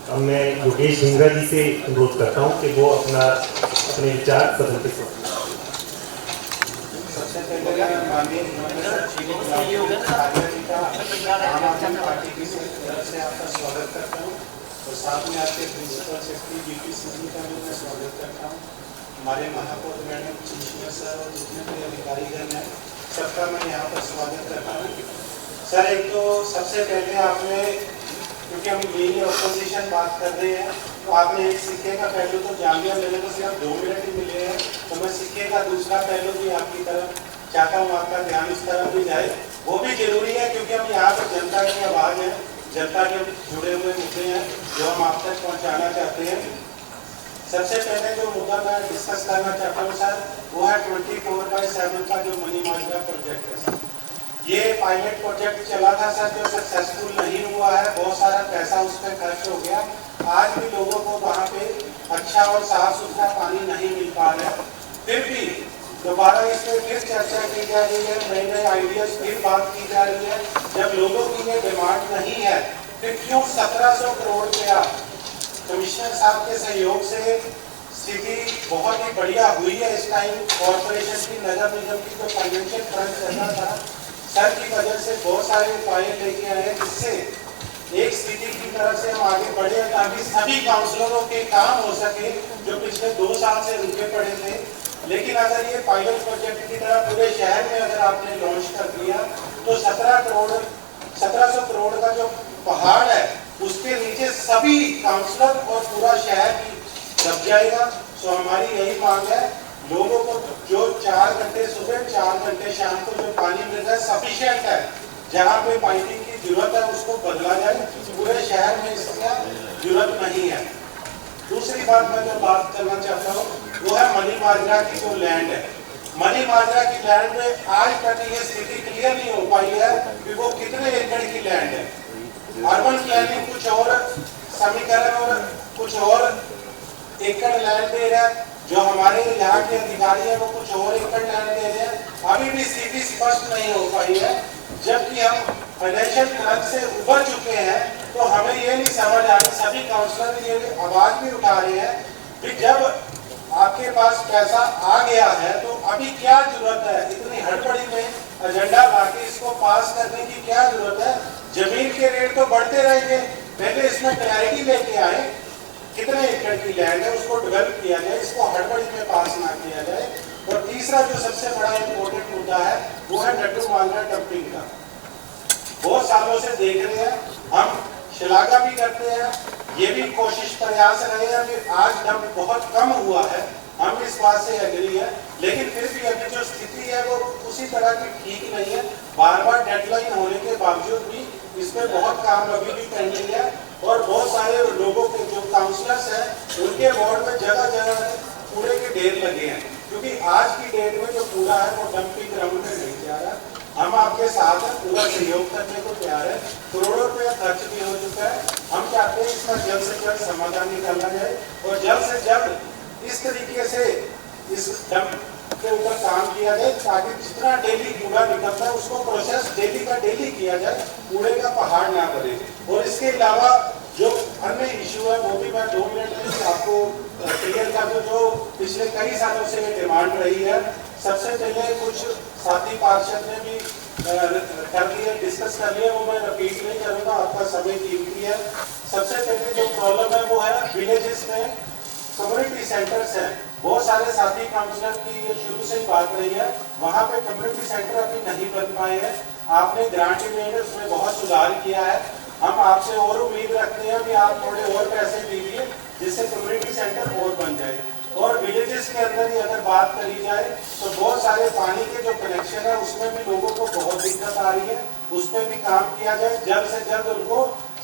अब मैं योगेश ढींगरा जी से अनुरोध करता हूं कि वो अपने विचार सदन के साथ। सबसे पहले माननीय पार्टी की तरफ से आपका स्वागत करता हूँ और साथ में आपके प्रिंसिपल सेक्रेटरी जीपी सिंह का भी मैं स्वागत करता हूँ। हमारे महापौर मैडम, कमिश्नर सर और जितने भी अधिकारीगण हैं सबका मैं यहाँ पर स्वागत करता हूँ। सर, एक तो सबसे पहले आपने, क्योंकि हम यही ऑपोजिशन बात कर रहे हैं, तो आपने एक सिक्के का पहलू तो जान लिया, मेरे को सिर्फ 2 मिनट ही मिले हैं, तो मैं सिक्के का दूसरा पहलू भी आपकी तरफ चाहता हूँ, आपका ध्यान इस तरफ भी जाए। वो भी जरूरी है क्योंकि हम यहाँ पर जनता की आवाज़ है, जनता के जुड़े हुए मुद्दे हैं जो हम आप तक पहुँचाना चाहते हैं। सबसे पहले जो मुद्दा मैं डिस्कस करना चाहता हूँ सर, वो है 24/7 का जो मनीमाजरा प्रोजेक्ट है सर। ये पायलट प्रोजेक्ट चला था सर, जो सक्सेसफुल नहीं हुआ है, बहुत सारा पैसा उस पर खर्च हो गया। आज भी लोगों को वहाँ पे अच्छा और साफ सुथरा पानी नहीं मिल पा रहा है। फिर भी दोबारा इस पर फिर चर्चा की जा रही है, नए नए आइडियाज फिर बात की जा रही है। जब लोगों की ये डिमांड नहीं है, फिर क्यों 1700 करोड़ रुपया कमिश्नर साहब के सहयोग से स्थिति बहुत ही बढ़िया हुई है। इस टाइम कॉर्पोरेशन की, नगर निगम की जो फाइनेंशियल फ्रंट चलना था सर की वजह से बहुत सारे उपाय लेके आए जिससे एक स्थिति की तरफ से हम आगे बढ़े ताकि सभी काउंसलरों के काम हो सके जो पिछले 2 साल से रुके पड़े थे। लेकिन अगर ये पायलट प्रोजेक्ट की तरह पूरे शहर में अगर आपने लॉन्च कर दिया तो 1700 करोड़ का जो पहाड़ है उसके नीचे सभी काउंसलर और पूरा शहर दब जाएगा। तो हमारी यही मांग है, लोगों को जो 4 घंटे सुबह 4 घंटे शाम को जो पानी मिल रहा है सफिशिएंट है, जहाँ पे पाइपिंग की जरूरत है उसको बदला जाए, पूरे शहर में इसका जरूरत नहीं है। दूसरी बात मैं जो बात करना चाहता हूँ वो है मनी माजरा की जो लैंड है। मनी माजरा की लैंड में आज तक ये स्थिति क्लियर नहीं हो पाई है कि वो कितने एकड़ की लैंड है। अर्बन प्लानिंग कुछ और समीकरण और कुछ और एकड़ लैंड दे रहा है, जो हमारे यहाँ के अधिकारी है वो कुछ और एकड़ लैंड दे रहे हैं। अभी भी स्थिति स्पष्ट नहीं हो पाई है। जबकि हम फाइनेंशियल क्रंच से उबर चुके हैं तो हमें ये नहीं समझ आ रही, सभी काउंसलर ये आवाज भी उठा रहे हैं कि जब आपके पास पैसा आ गया है तो अभी क्या जरूरत है इतनी हड़बड़ी में एजेंडा लाके इसको पास करने की क्या जरूरत है। जमीन के रेट तो बढ़ते रहेंगे, पहले इसमें क्लैरिटी लेके आए कितने एकड़ की लैंड है उसको डेवलप किया जाए, इसको हड़बड़ी में पास ना किया जाए। और तीसरा जो सबसे बड़ा इम्पोर्टेंट मुद्दा है वो है नड्डू माजरा डंपिंग का। बहुत सालों से देख रहे हैं, हम शलाघा भी करते हैं, ये भी कोशिश प्रयास रहे हैं कि आज डंप बहुत कम हुआ है, हम इस बात से एग्री है। लेकिन फिर भी अभी जो स्थिति है वो उसी तरह की ठीक नहीं है। बार बार डेडलाइन होने के बावजूद भी इसमें बहुत काम अभी भी पेंडिंग है। और बहुत सारे लोगों के जो काउंसलर्स हैं उनके वार्ड में जगह जगह कूड़े के ढेर लगे हैं, क्योंकि आज की डेट में जो कूड़ा है वो डंपिंग ग्राउंड में नहीं जा रहा। हम आपके साथ हैं, पूरा सहयोग करने को तैयार है। करोड़ों रुपया खर्च भी हो चुका है। हम चाहते हैं इसका जल्द से जल्द समाधान निकाला जाए और जल्द से जल्द इस तरीके से इस डंप के ऊपर काम किया जाए ताकि जितना डेली कूड़ा निकलता है उसको प्रोसेस डेली का डेली किया जाए, कूड़े का पहाड़ ना बने। और इसके अलावा जो अन्य इशू है वो भी मैं 2 मिनट में आपको क्लियर कर दूं, जो पिछले कई सालों से डिमांड रही है। सबसे पहले कुछ साथी पार्षद ने भी कर दिया, डिस्कस कर लिया, वो मैं रिपीट नहीं करूँगा, आपका समय कीमती है। सबसे पहले जो प्रॉब्लम है वो है विलेजेस में कम्युनिटी सेंटर्स हैं। बहुत सारे साथी काउंसलर की ये शुरू से ही बात रही है, वहाँ पे कम्युनिटी सेंटर अभी नहीं बन पाए हैं। आपने ग्रांट में उसमें बहुत सुधार किया है। हम आपसे और उम्मीद रखते हैं कि आप थोड़े और पैसे दीजिए जिससे कम्युनिटी सेंटर और बन जाए। और विलेजेस के अंदर ही अगर बात करी जाए तो बहुत सारे पानी के जो कनेक्शन है उसमें भी लोगों को बहुत दिक्कत आ रही है, उस पर भी काम किया जाए, जल्द से जल्द उनको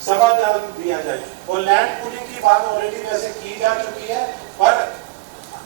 समाधान दिया जाए। और लैंड पूलिंग की बात ऑलरेडी वैसे की जा चुकी है, पर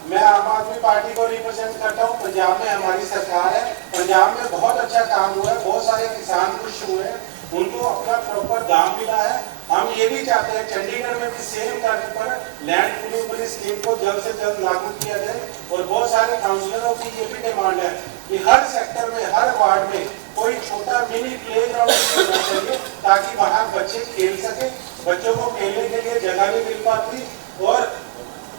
मैं आम आदमी पार्टी को रिप्रेजेंट करता हूँ। पंजाब में हमारी सरकार है, पंजाब में बहुत अच्छा काम हुआ है, बहुत सारे किसान खुश हुए हैं, उनको अपना प्रॉपर दाम मिला है। हम ये भी चाहते हैं चंडीगढ़ में भी सेम तर्ज पर लैंड पूलिंग वाली स्कीम को जल्द से जल्द लागू किया जाए। और बहुत सारे काउंसलरों की ये भी डिमांड है कि हर सेक्टर में, हर वार्ड में कोई छोटा मिनी प्ले ग्राउंड होना चाहिए ताकि वहाँ बच्चे खेल सके। बच्चों को खेलने के लिए जगह नहीं मिल पाती। और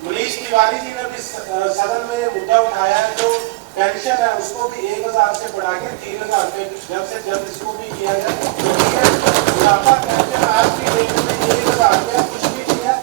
मनीष तिवारी जी ने भी सदन में मुद्दा उठाया है, जो पेंशन है उसको भी 1000 से बढ़ा के 3000 रुपये जल्द से जल्द इसको भी किया जाए। बुढ़ापा पेंशन आज की डेट में 1000 रुपया कुछ भी नहीं है।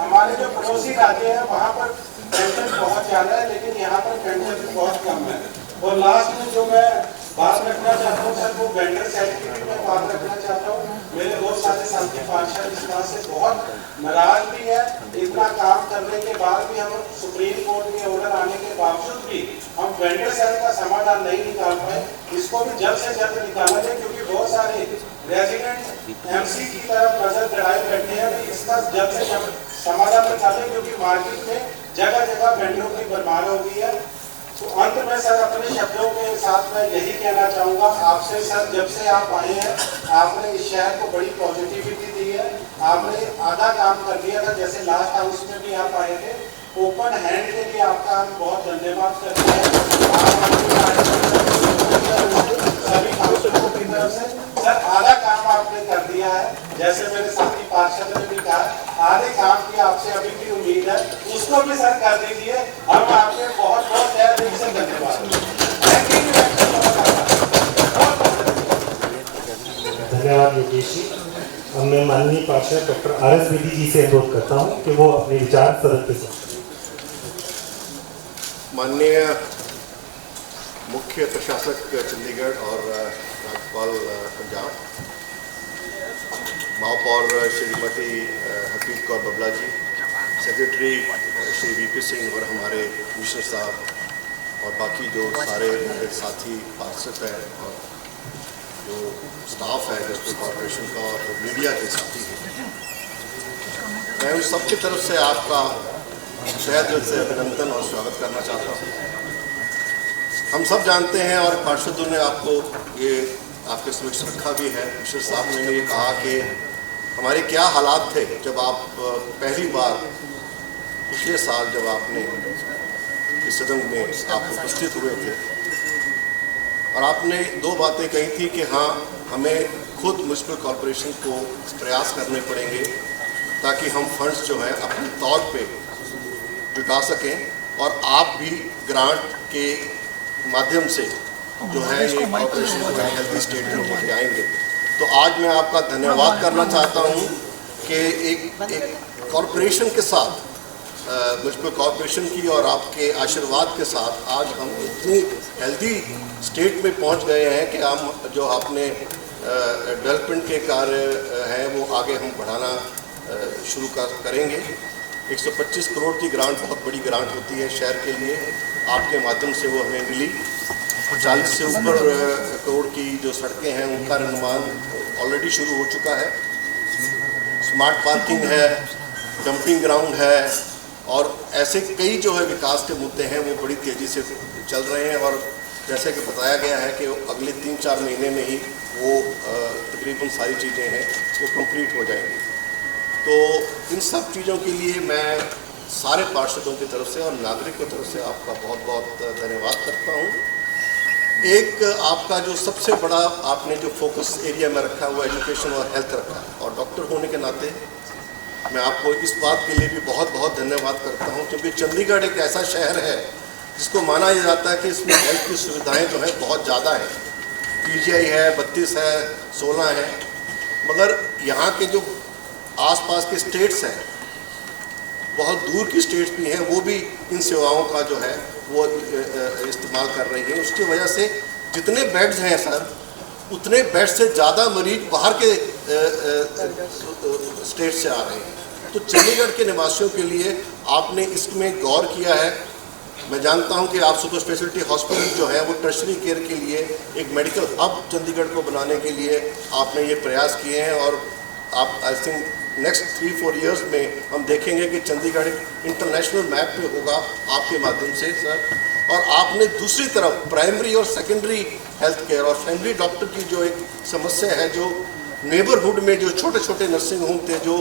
हमारे जो पड़ोसी राज्य है वहाँ पर पेंशन बहुत ज़्यादा है, लेकिन यहाँ पर पेंशन बहुत कम है। और लास्ट में जो मैं बात रखना चाहता हूँ सर, वो वेंडर साइड की भी मैं बात रखना चाहता हूँ। मेरे बहुत सारे साथी पार्षद इस बात से बहुत नाराज भी है। इतना काम करने के बाद भी हम सुप्रीम कोर्ट के ऑर्डर आने के बावजूद भी हम वेंडर साइड का समाधान नहीं निकाल पाए। इसको भी जल्द से जल्द निकाला जाए, क्योंकि बहुत सारे रेजिडेंट एमसी की तरफ नजर गड़ाए बैठे हैं कि इसका जल्द से जल्द समाधान निकालें, क्योंकि मार्केट में जगह जगह वेंडरों की बरमार हो गई है। तो अंत में सर अपने शब्दों के साथ मैं यही कहना चाहूँगा आपसे सर, जब से आप आए हैं आपने इस शहर को बड़ी पॉजिटिविटी दी है। आपने आधा काम कर दिया था, जैसे लास्ट हाउस में भी आप आए थे। ओपन हैंड के लिए आपका हम बहुत धन्यवाद करते हैं सभी काउंसलरों की तरफ से। सर आधा काम आपने कर दिया है, जैसे मेरे साथी पार्षद ने भी कहा, आधे काम की आपसे अभी भी उम्मीद है, उसको भी सर कर दीजिए। हम आपके बहुत बहुत तहे दिल से धन्यवाद। धन्यवाद योगेश जी। अब मैं माननीय पार्षद डॉक्टर RS बेदी जी से अनुरोध करता हूँ कि वो अपने विचार सदन के साथ। माननीय मुख्य प्रशासक चंडीगढ़ और राज्यपाल पंजाब, महापौर श्रीमती हरप्रीत कौर बबला जी, सेक्रेटरी श्री VP सिंह और हमारे कमिश्नर साहब और बाकी जो सारे मेरे साथी पार्षद हैं और जो स्टाफ है डिस्ट्रिक्ट कॉर्पोरेशन का और मीडिया के साथी हैं, मैं उन सबकी तरफ से आपका तहे दिल से अभिनंदन और स्वागत करना चाहता हूँ। हम सब जानते हैं और पार्षदों ने आपको ये आपके समक्ष रखा भी है, मिश्र साहब ने ये कहा कि हमारे क्या हालात थे जब आप पहली बार पिछले साल जब आपने इस सदन में आप उपस्थित हुए थे और आपने दो बातें कही थी कि हाँ, हमें खुद म्युनिसिपल कॉरपोरेशन को प्रयास करने पड़ेंगे ताकि हम फंड्स जो हैं अपने तौर पे जुटा सकें और आप भी ग्रांट के माध्यम से जो है ये कॉरपोरेशन को हेल्थी स्टेट में लेके आएंगे। तो आज मैं आपका धन्यवाद करना चाहता हूँ कि एक कॉरपोरेशन के साथ म्युनिसिपल कॉरपोरेशन की और आपके आशीर्वाद के साथ आज हम इतनी हेल्दी स्टेट में पहुंच गए हैं कि हम जो आपने डेवलपमेंट के कार्य हैं वो आगे हम बढ़ाना शुरू करेंगे। 125 करोड़ की ग्रांट बहुत बड़ी ग्रांट होती है शहर के लिए, आपके माध्यम से वो हमें मिली। 40 से ऊपर करोड़ की जो सड़कें हैं उनका निर्माण ऑलरेडी शुरू हो चुका है। स्मार्ट पार्किंग है, डंपिंग ग्राउंड है और ऐसे कई जो है विकास के मुद्दे हैं वो बड़ी तेज़ी से चल रहे हैं और जैसे कि बताया गया है कि अगले 3-4 महीने में ही वो तकरीबन सारी चीज़ें हैं वो कंप्लीट हो जाएंगी। तो इन सब चीज़ों के लिए मैं सारे पार्षदों की तरफ से और नागरिकों की तरफ से आपका बहुत बहुत धन्यवाद करता हूँ। एक आपका जो सबसे बड़ा आपने जो फोकस एरिया में रखा हुआ एजुकेशन और हेल्थ रखा है और डॉक्टर होने के नाते मैं आपको इस बात के लिए भी बहुत बहुत धन्यवाद करता हूँ, क्योंकि चंडीगढ़ एक ऐसा शहर है जिसको माना जाता है कि इसमें हेल्थ की सुविधाएं जो है बहुत ज़्यादा है। PGI है, 32 है, 16 है, मगर यहाँ के जो आसपास के स्टेट्स हैं, बहुत दूर की स्टेट्स भी हैं, वो भी इन सेवाओं का जो है वो इस्तेमाल कर रही हैं। उसकी वजह से जितने बेड्स हैं सर, उतने बेड से ज़्यादा मरीज बाहर के स्टेट से आ रहे हैं। तो चंडीगढ़ के निवासियों के लिए आपने इसमें गौर किया है। मैं जानता हूं कि आप सुपर स्पेशलिटी हॉस्पिटल जो है वो टर्शरी केयर के लिए एक मेडिकल हब चंडीगढ़ को बनाने के लिए आपने ये प्रयास किए हैं और आप आई थिंक नेक्स्ट 3-4 इयर्स में हम देखेंगे कि चंडीगढ़ इंटरनेशनल मैप पे होगा आपके माध्यम से सर। और आपने दूसरी तरफ प्राइमरी और सेकेंडरी हेल्थ केयर और फैमिली डॉक्टर की जो एक समस्या है, जो नेबरहुड में जो छोटे छोटे नर्सिंग होम थे जो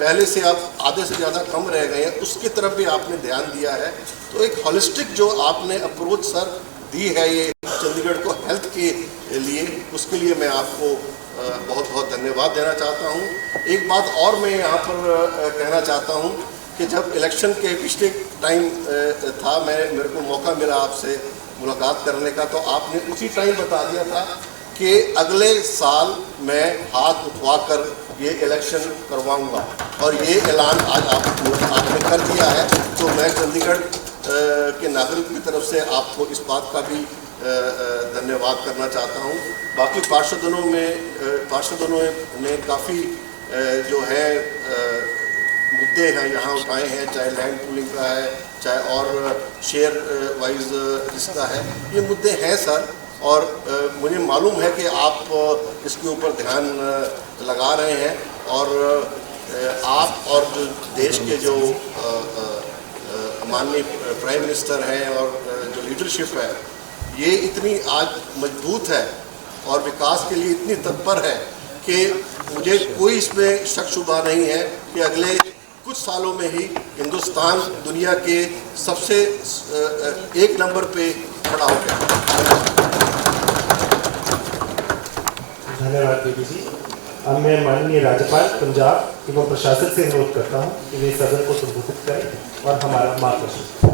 पहले से अब आधे से ज़्यादा कम रह गए हैं, उसकी तरफ भी आपने ध्यान दिया है। तो एक होलिस्टिक जो आपने अप्रोच सर दी है ये चंडीगढ़ को हेल्थ के लिए, उसके लिए मैं आपको बहुत बहुत धन्यवाद देना चाहता हूँ। एक बात और मैं यहाँ पर कहना चाहता हूँ कि जब इलेक्शन के पिछले टाइम था, मेरे को मौका मिला आपसे मुलाकात करने का, तो आपने उसी टाइम बता दिया था कि अगले साल मैं हाथ उठवाकर ये इलेक्शन करवाऊंगा और ये ऐलान आज आपने कर दिया है। तो मैं चंडीगढ़ के नागरिक की तरफ से आपको इस बात का भी धन्यवाद करना चाहता हूँ। बाकी पार्षदों ने काफ़ी जो है मुद्दे हैं यहाँ उठाए हैं, चाहे लैंड पूलिंग का है, चाहे और शेयर वाइज जिसका है, ये मुद्दे हैं सर। और मुझे मालूम है कि आप इसके ऊपर ध्यान लगा रहे हैं और आप और जो देश के जो माननीय प्राइम मिनिस्टर हैं और जो लीडरशिप है, ये इतनी आज मजबूत है और विकास के लिए इतनी तत्पर है कि मुझे कोई इसमें शक शुबा नहीं है कि अगले कुछ सालों में ही हिंदुस्तान दुनिया के सबसे 1 नंबर पे खड़ा हो गया। धन्यवाद दीदी जी। अब मैं माननीय राज्यपाल पंजाब एवं प्रशासन से अनुरोध करता हूँ कि वे सदन को संबोधित करें और हमारा मार्गदर्शन।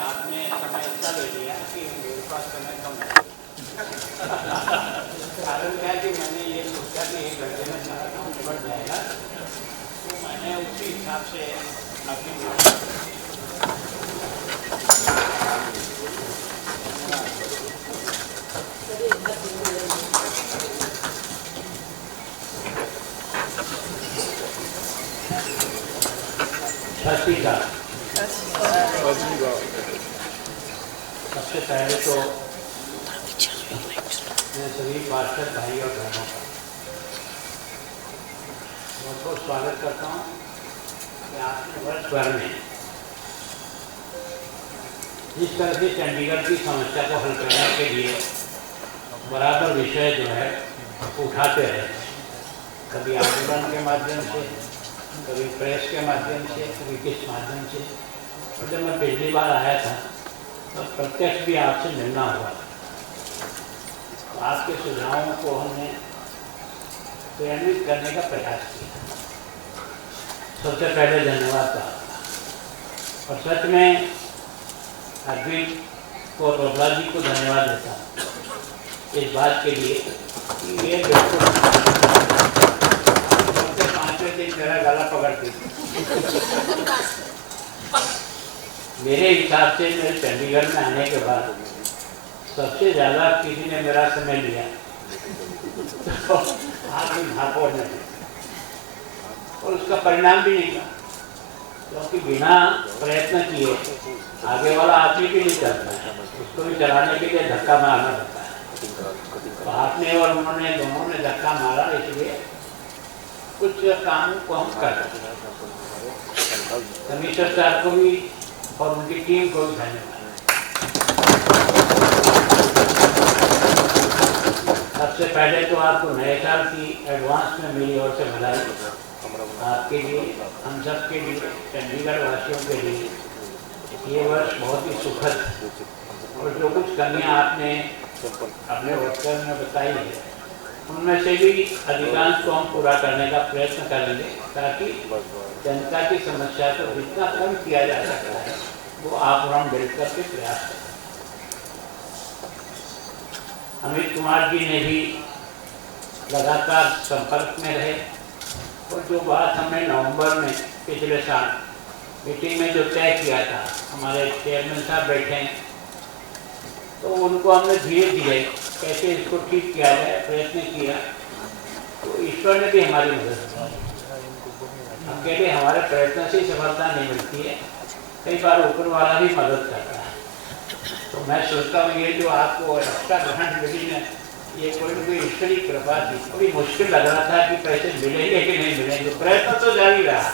आपने समय इतना ले लिया कि मेरे पास समय कम है। कारण क्या कि मैंने ये सोचा कि 1 घंटे में सारा काम निपट जाएगा, तो मैंने उसी हिसाब से अपनी सती का सबसे पहले तो मैं सभी पार्षद भाई और बहनों का बहुत बहुत स्वागत करता हूँ कि आपने वर्ष भर में जिस तरह से चंडीगढ़ की समस्या को हल करने के लिए बराबर विषय जो है उठाते रहे, कभी आंदोलन के माध्यम से, कभी प्रेस के माध्यम से, कभी किस माध्यम से। और जब मैं पिछली बार आया था तो प्रत्यक्ष भी आपसे मिलना हुआ, तो आपके सुझावों को हमने क्रियान्वित करने का प्रयास किया। सबसे पहले धन्यवाद था, और सच में अरविंद को रोबला जी को धन्यवाद देता हूँ इस बात के लिए कि ये बिल्कुल 5वें दिन मेरा गला पकड़ती थी। मेरे हिसाब से मेरे चंडीगढ़ में आने के बाद सबसे ज़्यादा किसी ने मेरा समय लिया तो आज महापौर ने, और उसका परिणाम भी नहीं था, क्योंकि बिना प्रयत्न किए आगे वाला आदमी भी नहीं चलता है, उसको भी चलाने के लिए धक्का मारना पड़ता है। तो आपने और उन्होंने दोनों ने धक्का मारा, इसलिए कुछ कामों को हम कर सकते। कमिश्नर साहब को भी और उनकी टीम को भी धन्यवाद। सबसे पहले तो आपको नए साल की एडवांस में मेरी ओर से बधाई, आपके लिए, हम सब के लिए, चंडीगढ़ वासियों के लिए ये वर्ष बहुत ही सुखद, और जो कुछ कमियां आपने अपने वक्तव्य में बताई है उनमें से भी अधिकांश को हम पूरा करने का प्रयत्न करेंगे, ताकि जनता की समस्या को जितना कम किया जा सकता है वो आप और हम मिलकर के प्रयास करें। अमित कुमार जी ने भी लगातार संपर्क में रहे, और जो बात हमने नवंबर में पिछले साल मीटिंग में जो तय किया था, हमारे चेयरमैन साहब बैठे हैं, तो उनको हमने धीरे धीरे कैसे इसको ठीक किया जाए प्रयत्न किया, तो ईश्वर ने भी हमारी मदद की। अकेले हमारे प्रयत्न से सफलता नहीं मिलती है, कई बार ऊपर वाला भी मदद करता है। तो मैं सोचता हूँ ये जो आपको रक्षा ग्रहण मिली है, ये कोई न कोई ईश्वरी कृपा थी। थोड़ी मुश्किल लग रहा था कि पैसे मिलेंगे कि नहीं मिलेंगे, प्रयत्न तो जारी रहा,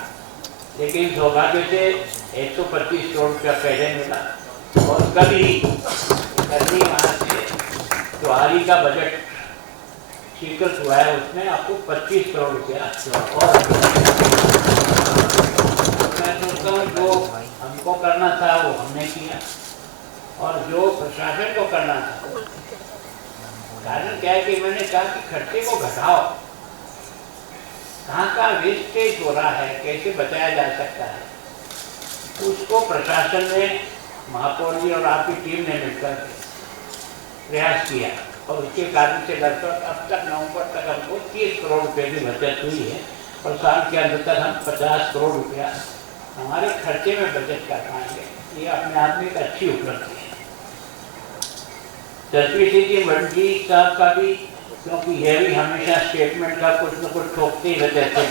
लेकिन सौभाग्य से 125 करोड़ रुपया पहले मिला, और कभी वहाँ से त्योहारी का बजट स्वीकृत हुआ है, उसमें आपको 25 करोड़ रुपया। और मैं सोचता हूँ जो हमको करना था वो हमने किया, और जो प्रशासन को करना था, कारण क्या है कि मैंने कहा कि खर्चे को घटाओ, कहाँ का वेस्टेज हो रहा है, कैसे बचाया जा सकता है, उसको प्रशासन ने, महापौर जी और आपकी टीम ने मिलकर प्रयास किया, और उसके कारण से लगभग अब तक नवंबर तक हमको 30 करोड़ रुपए की बचत हुई है, और साल के अंत तक हम 50 करोड़ रुपया हमारे खर्चे में बचत कर पाएंगे। ये अपने आप में एक अच्छी उपलब्धि है। जसवीर सिंह जी मंडी साहब का भी, क्योंकि ये भी हमेशा स्टेटमेंट का कुछ न कुछ ठोकते ही रहते हैं।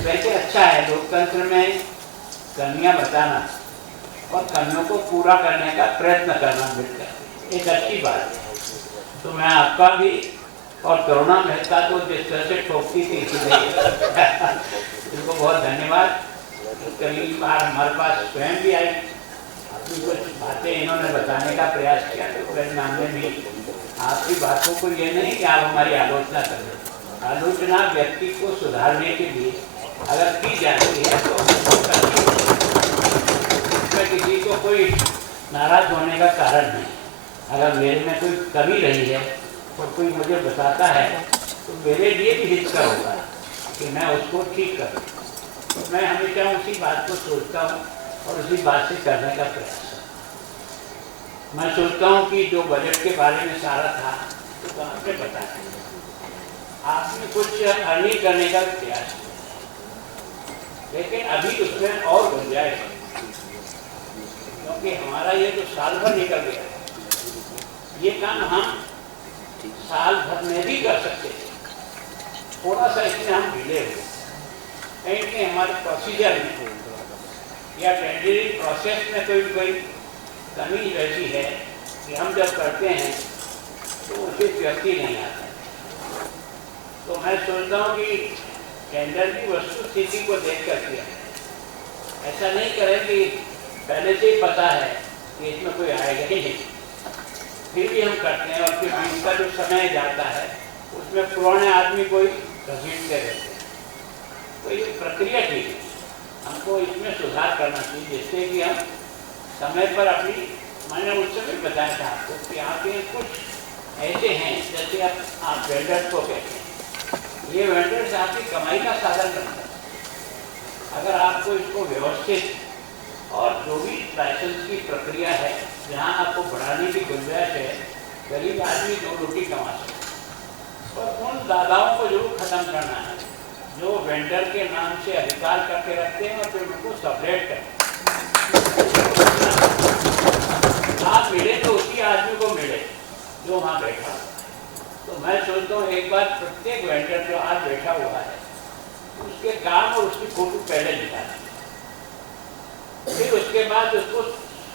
वैसे अच्छा है लोकतंत्र में कमियां बताना और कमियों को पूरा करने का प्रयत्न करना मिलकर एक अच्छी बात है। तो मैं आपका भी, और करुणा मेहता को जिस तरह से ठोकती थी इसलिए इनको बहुत धन्यवाद। कई बार हमारे पास स्वयं भी आई, अपनी कुछ बातें इन्होंने बताने का प्रयास किया, तो मेरे मामले में आपकी बातों को ये नहीं कि आप हमारी आलोचना करें, आलोचना व्यक्ति को सुधारने के लिए अगर की जाती है तो किसी को कोई नाराज होने का कारण नहीं। अगर मेरे में कोई कमी रही है और कोई मुझे बताता है तो मेरे लिए भी हित का होगा कि मैं उसको ठीक करूँ। तो मैं हमेशा उसी बात को सोचता हूँ और उसी बात से करने का प्रयास करता हूँ। मैं सोचता हूँ कि जो बजट के बारे में सारा था तो कहाँ से बताया, आपने कुछ अर्निंग करने का प्रयास किया, लेकिन अभी उसमें और गुंजाइश है, क्योंकि हमारा ये जो साल भर निकल गया, ये काम हम साल भर में भी कर सकते थे, थोड़ा सा इसमें हम ढीले हुए। कहीं कहीं हमारे प्रोसीजर में या टेंडरिंग प्रोसेस में कोई कमी रहती है कि हम जब करते हैं तो उचित व्यक्ति नहीं आता। तो मैं सोचता हूँ कि टेंडर की वस्तु स्थिति को देख कर किया, ऐसा नहीं करें कि पहले से ही पता है कि इसमें कोई आएगा ही नहीं, फिर भी हम करते हैं और फिर बीच का जो समय जाता है उसमें पुराने आदमी कोई घसीटते रहते हैं। तो ये प्रक्रिया ठीक है, हमको इसमें सुधार करना चाहिए जिससे कि हम समय पर अपनी, मैंने उस समय बताया था आपको कि आपके कुछ ऐसे हैं जैसे आप वेंडर्स को कहते हैं, ये वेंडर्स आपकी कमाई का साधन बनता है। अगर आपको इसको व्यवस्थित और जो भी लाइसेंस की प्रक्रिया है जहाँ आपको बढ़ाने की गुंजाइश है, गरीब आदमी 2 रोटी कमा सकते, और उन दादाओं को जरूर खत्म करना है जो वेंडर के नाम से अधिकार करके रखते हैं और फिर उनको सबलेट करते हैं। आप मिले तो उसी आदमी को मिले जो वहाँ बैठा। तो मैं सोचता हूँ एक बार प्रत्येक वेंडर जो आज बैठा हुआ है उसके काम और उसकी फोटो पहले निकालें, फिर उसके बाद उसको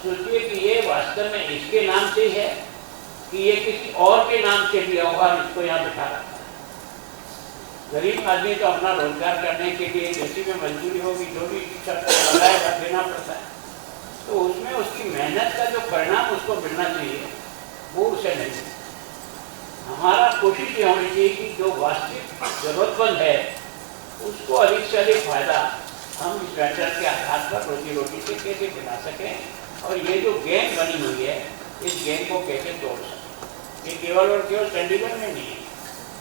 सोचिए कि ये वास्तव में इसके नाम से ही है कि ये किसी और के नाम से लिया हुआ इसको यहाँ बिठा रखा है। गरीब आदमी तो अपना रोजगार करने के लिए जैसी में मजदूरी होगी जो भी शर्त लगाएगा देना पड़ता है, तो उसमें उसकी मेहनत का जो परिणाम उसको मिलना चाहिए वो उसे नहीं। हमारा कोशिश ये होनी चाहिए कि जो वास्तविक जरूरतमंद है उसको अधिक से अधिक फायदा हम इस वेंचर के आधार पर रोजी रोटी से कैसे दिला सकें और ये जो गैंग बनी हुई है इस गैंग को कैसे तोड़ सकें। ये केवल और केवल चंडीगढ़ में नहीं है,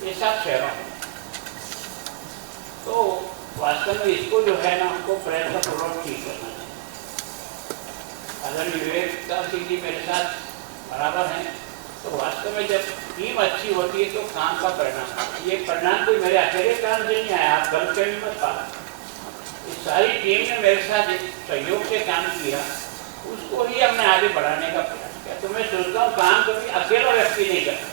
ये सब शहरों में। तो वास्तव में इसको जो है ना हमको प्रयत्नपूर्वक ठीक करना चाहिए। अगर विवेक सिंह जी मेरे साथ बराबर हैं तो वास्तव में जब टीम अच्छी होती है तो काम का परिणाम, ये परिणाम कोई मेरे अकेले काम से नहीं आया, आप गलत कहीं मत पाना। इस सारी टीम ने मेरे साथ जिस सहयोग से काम किया उसको ही हमने आगे बढ़ाने का प्रयास किया। तो मैं सोचता हूँ काम कभी अकेला व्यक्ति नहीं करता,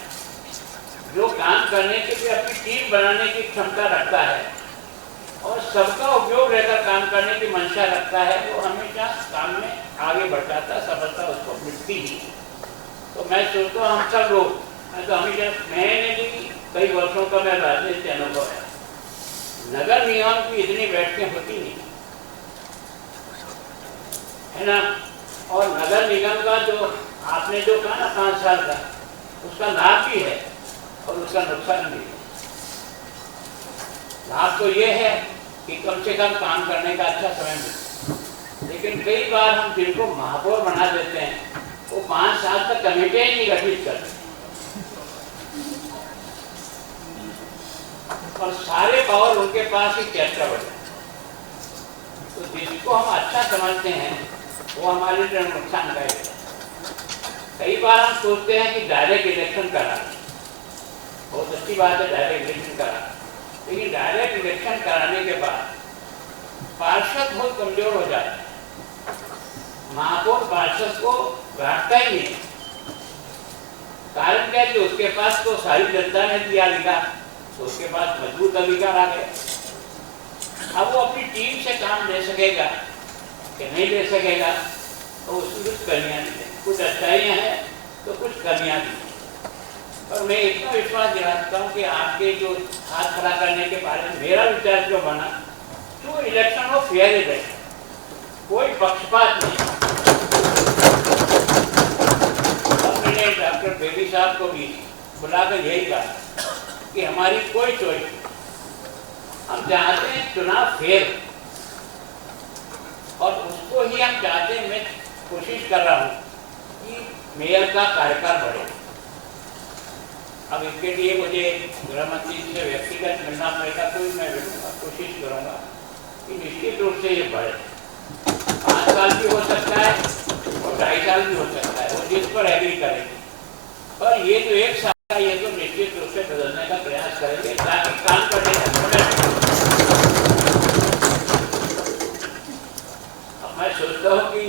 जो काम करने के लिए अपनी टीम बनाने की क्षमता रखता है और सबका उपयोग रहकर काम करने की मंशा रखता है वो हमेशा काम में आगे बढ़ जाता, सफलता उसको मिलती ही। तो मैं सोचता हूँ हम सब लोग, मैं तो हमेशा, मैंने भी कई वर्षों का मेरा राजनीति अनुभव है, नगर निगम की इतनी बैठकें होती नहीं है ना, और नगर निगम का जो आपने जो कहा ना 5 साल का, उसका लाभ भी है और उसका नुकसान भी है। लाभ तो ये है कि कम से कम काम करने का अच्छा समय मिलता, लेकिन कई बार हम जिनको महापौर बना देते हैं वो 5 साल तक कमेटियां ही नहीं गठित करते और सारे पावर उनके पास ही कैप्चर हो जाए। तो जिसको हम अच्छा समझते हैं वो हमारे लिए नुकसान का है। कई बार हम सोचते हैं कि डायरेक्ट इलेक्शन करा, बहुत अच्छी बात है डायरेक्ट इलेक्शन करा, लेकिन डायरेक्ट इलेक्शन कराने के बाद पार्षद बहुत कमजोर हो जाता है, महापौर पार्षद को घाटता ही नहीं। कारण क्या है कि उसके पास तो सारी जनता ने दिया अधिकार, तो उसके पास मजबूत अधिकार आ गए। अब वो अपनी टीम से काम ले सकेगा कि नहीं ले सकेगा, तो उसकी कुछ कमियां नहीं है, कुछ अच्छाइयाँ हैं तो कुछ कमियां भी हैं। पर मैं इतना विश्वास दिलाता हूँ कि आपके जो हाथ खड़ा करने के बारे में मेरा विचार जो बना, तो इलेक्शन हो फेयर ही रहे, कोई पक्षपात नहीं। अब मैंने डॉक्टर बेबी साहब को भी बुलाकर यही कहा कि हमारी कोई चॉइस नहीं, हम चाहते हैं चुनाव फेयर और उसको ही हम चाहते हैं। मैं कोशिश कर रहा हूँ कि मेयर का कार्यकाल बढ़े। अब इसके लिए मुझे गृह मंत्री से व्यक्तिगत मिलना पड़ेगा, तो मैं कोशिश करूँगा कि निश्चित रूप से ये बढ़े। 5 साल भी हो सकता है और 2.5 साल भी हो सकता है, वो जिस पर एग्री करेंगे। पर ये जो 1 साल का, ये तो निश्चित रूप से बदलने का प्रयास करेंगे ताकि काम करने का समय। अब मैं सोचता हूँ कि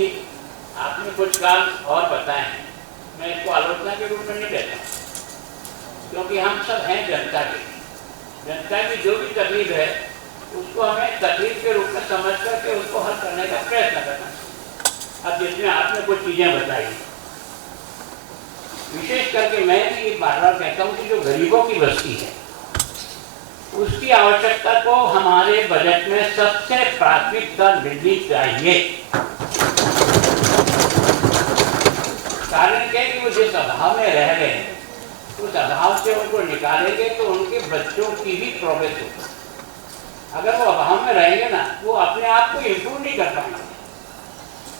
आपने कुछ काम और बताए हैं, मैं इसको आलोचना के रूप में नहीं लेता, क्योंकि हम सब हैं जनता के। जनता की जो भी तकलीफ है उसको हमें तकलीफ के रूप में समझ करके उसको हल करने का प्रयत्न करना चाहिए। अब जिसमें आपने कुछ चीज़ें बताई, विशेष करके मैं भी ये बार बार कहता हूँ कि जो गरीबों की बस्ती है उसकी आवश्यकता को हमारे बजट में सबसे प्राथमिकता मिलनी चाहिए। कारण क्या है कि वो जिस अभाव में रह रहे हैं उस अभाव से उनको निकालेंगे तो उनके बच्चों की भी प्रोग्रेस होगी। अगर वो अभाव में रहेंगे ना, वो अपने आप को इम्प्रूव नहीं कर पाएंगे।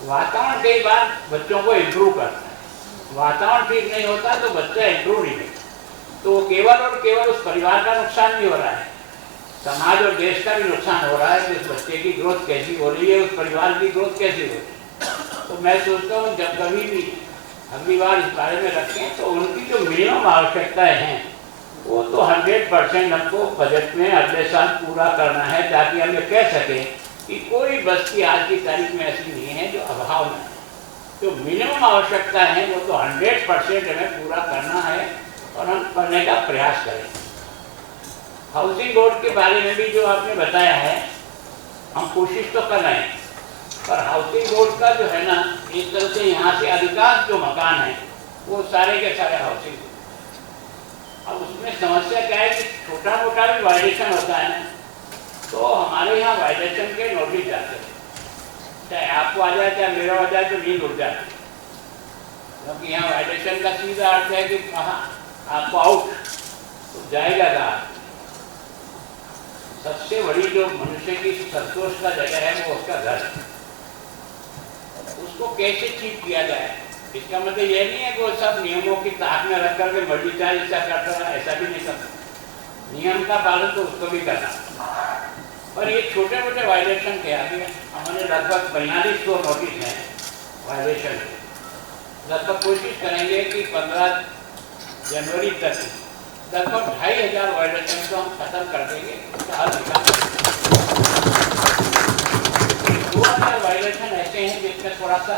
वातावरण कई बार बच्चों को इम्प्रूव करता है, वातावरण ठीक नहीं होता तो बच्चा इम्प्रूव नहीं करता, तो केवल और केवल उस परिवार का नुकसान नहीं हो रहा है, समाज और देश का भी नुकसान हो रहा है कि उस बच्चे की ग्रोथ कैसी हो रही है, उस परिवार की ग्रोथ कैसी हो रही है। तो मैं सोचता हूँ जब कभी भी अगली बार इस बारे में रखें तो उनकी जो मिनिमम आवश्यकताएं हैं वो तो 100% हमको बजट में अगले साल पूरा करना है, ताकि हम ये कह सकें कि कोई बस्ती आज की तारीख में ऐसी नहीं है जो अभाव में है। जो मिनिमम आवश्यकता है वो तो 100% हमें पूरा करना है और हम करने का प्रयास करें। हाउसिंग बोर्ड के बारे में भी जो आपने बताया है, हम कोशिश तो कर रहे हैं, पर हाउसिंग बोर्ड का जो है ना, एक तरह से यहाँ से अधिकांश जो मकान है वो सारे के सारे हाउसिंग। अब उसमें समस्या क्या है कि छोटा मोटा भी वायलेशन होता है ना, तो हमारे यहाँ वायलेशन के नोटिस जाते हैं, चाहे आपको आ जाए चाहे मेरा हो जाए, तो नींद उड़ जाती है। क्योंकि यहाँ वायलेशन का सीधा अर्थ है कि कहाँ आपको आउट तो जाएगा कहाँ। सबसे बड़ी जो मनुष्य की संतोष का जगह है वो उसका घर है, उसको कैसे ठीक किया जाए। इसका मतलब ये नहीं है कि वो सब नियमों की ताक में रख करके मर्जी चाहे इसका करता है, ऐसा भी नहीं करता। नियम का पालन तो उसको भी करना, पर ये छोटे मोटे वायलेशन के आगे हमने लगभग 4200 नोटिस हैं वायलेशन के। लगभग कोशिश करेंगे कि 15 जनवरी तक लगभग 2500 वायलेशन को हम खत्म कर देंगे, उसका हल निकाल। 2000 वायलेशन ऐसे हैं जिसमें थोड़ा सा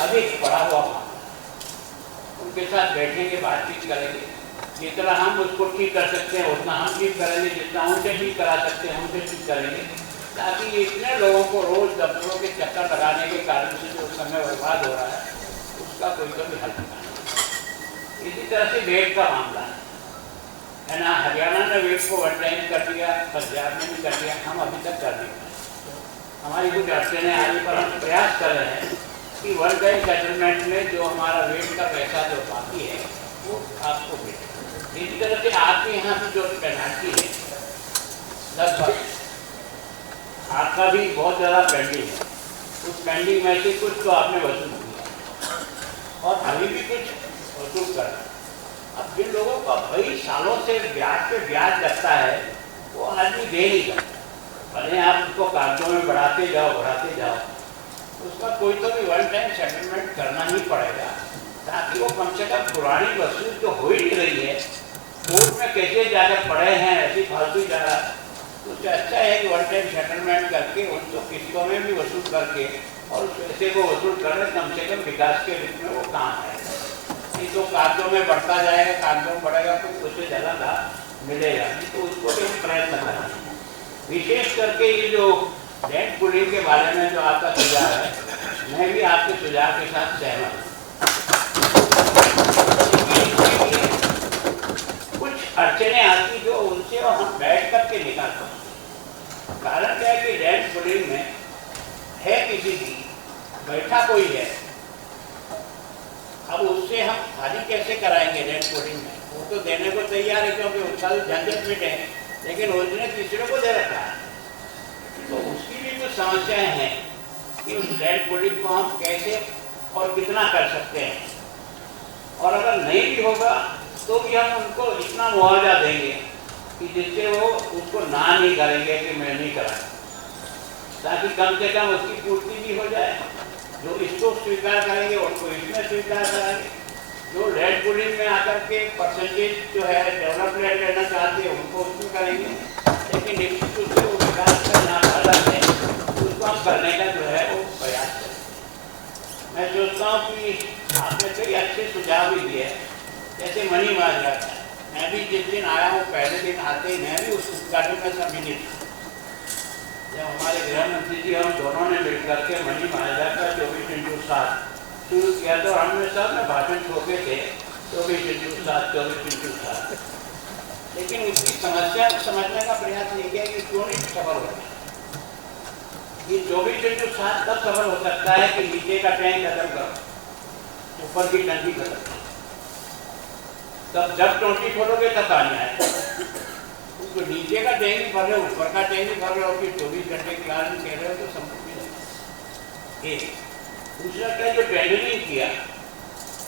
अधिक पड़ा हुआ मामला, उनके साथ बैठेंगे, बातचीत करेंगे, जितना हम उसको ठीक कर सकते हैं उतना हम ठीक करेंगे, जितना उनसे ठीक करा सकते हैं उनसे ठीक करेंगे, ताकि इतने लोगों को रोज दफ्तरों के चक्कर लगाने के कारण से जो समय बर्बाद हो रहा है उसका कोई कभी हल निकालेंगे। इसी तरह से वेट का मामला है ना, हरियाणा ने वेट को 1 टाइम कर दिया, पंजाब ने भी कर दिया, हम अभी तक कर नहीं पाए। हमारी कुछ अड़चने आने पर हम प्रयास कर रहे हैं कि 1 टाइम सेटलमेंट में जो हमारा वेट का पैसा जो बाकी है वो आपको मिले। इसी तरह से आपके यहाँ की जो पेनाल्टी है, लगभग आपका भी बहुत ज़्यादा पेंडिंग है, उस पेंडिंग में से कुछ तो आपने वसूल किया और अभी भी कुछ वसूल कर रहे हैं। अब जिन लोगों का कई सालों से ब्याज पे ब्याज लगता है वो आदमी दे नहीं सकता, भले आप उसको कागजों में बढ़ाते जाओ, उसका कोई तो भी 1 टाइम सेटलमेंट करना ही पड़ेगा, ताकि वो कम से कम पुरानी वसूल जो हो ही नहीं रही है, कोर्ट में कैसे जाकर पड़े हैं ऐसी फालतू जा रहा, उससे अच्छा है कि 1 टाइम सेटलमेंट करके उनको किस्तों में भी वसूल करके और उस पैसे को वसूल करने कम से कम विकास के रूप में वो काम आएगा। नहीं तो कागजों में बढ़ता जाएगा, कागजों में बढ़ेगा तो उससे ज़्यादा लाभ मिलेगा नहीं, तो उसको भी प्रयत्न करना। विशेष करके ये जो लैंड पूलिंग के बारे में जो आपका सुझाव है, मैं भी आपके सुझाव के साथ सहमत हूँ। कुछ अड़चने आती जो उनसे हम बैठ करके निकाल पाते। कारण क्या है कि लैंड पूलिंग में है किसी की बैठा कोई है, अब उससे हम खाली कैसे कराएंगे लैंड पूलिंग में? वो तो देने को तैयार है क्योंकि उसका झंझट मिटे, लेकिन उसने तीसरे को दे रखा है। तो उसकी भी कुछ समस्याएं हैं कि उस लैंड पूलिंग को हम कैसे और कितना कर सकते हैं, और अगर नहीं भी होगा तो भी हम उनको इतना मुआवजा देंगे कि जिससे वो उसको ना नहीं करेंगे कि मैं नहीं करा, ताकि कम से कम उसकी पूर्ति भी हो जाए। जो इसको स्वीकार करेंगे उनको इसमें स्वीकार करेंगे, जो लैंड पूलिंग में आकर के परसेंटेज जो है डेवलपमेंट लेना चाहते हैं उनको उसमें करेंगे, लेकिन निश्चित रूप से वो विकास का जहाँ अलग है उसको हम करने का जो है वो प्रयास करें। मैं सोचता हूँ कि आपने कई अच्छे सुझाव भी दिए, जैसे मनी मार्केट। मैं भी जिस दिन आया हूँ पहले दिन आते ही मैं भी उस उद्घाटन में सम्मिलित था, जब हमारे गृह मंत्री जी हम दोनों ने मिलकर के मनी माजरा का 24x7 शुरू किया तो हमने सब में भाषण ठोके थे 24x7 24x7, लेकिन उसकी समस्या को समझने का प्रयास नहीं किया कि क्यों नहीं सफल होता। ये 24x7 तब सफल हो सकता है कि नीचे का टैंक खत्म करो, ऊपर की टंकी खत्म करो, तब जब टोटी खोलोगे तब पानी आएगा। तो नीचे का टैंक भी भर रहे हो, ऊपर का टैंक भी भर रहे हो, फिर 24 घंटे की आदमी कह रहे हो तो संभव नहीं। एक दूसरा क्या, जो टेंडरिंग किया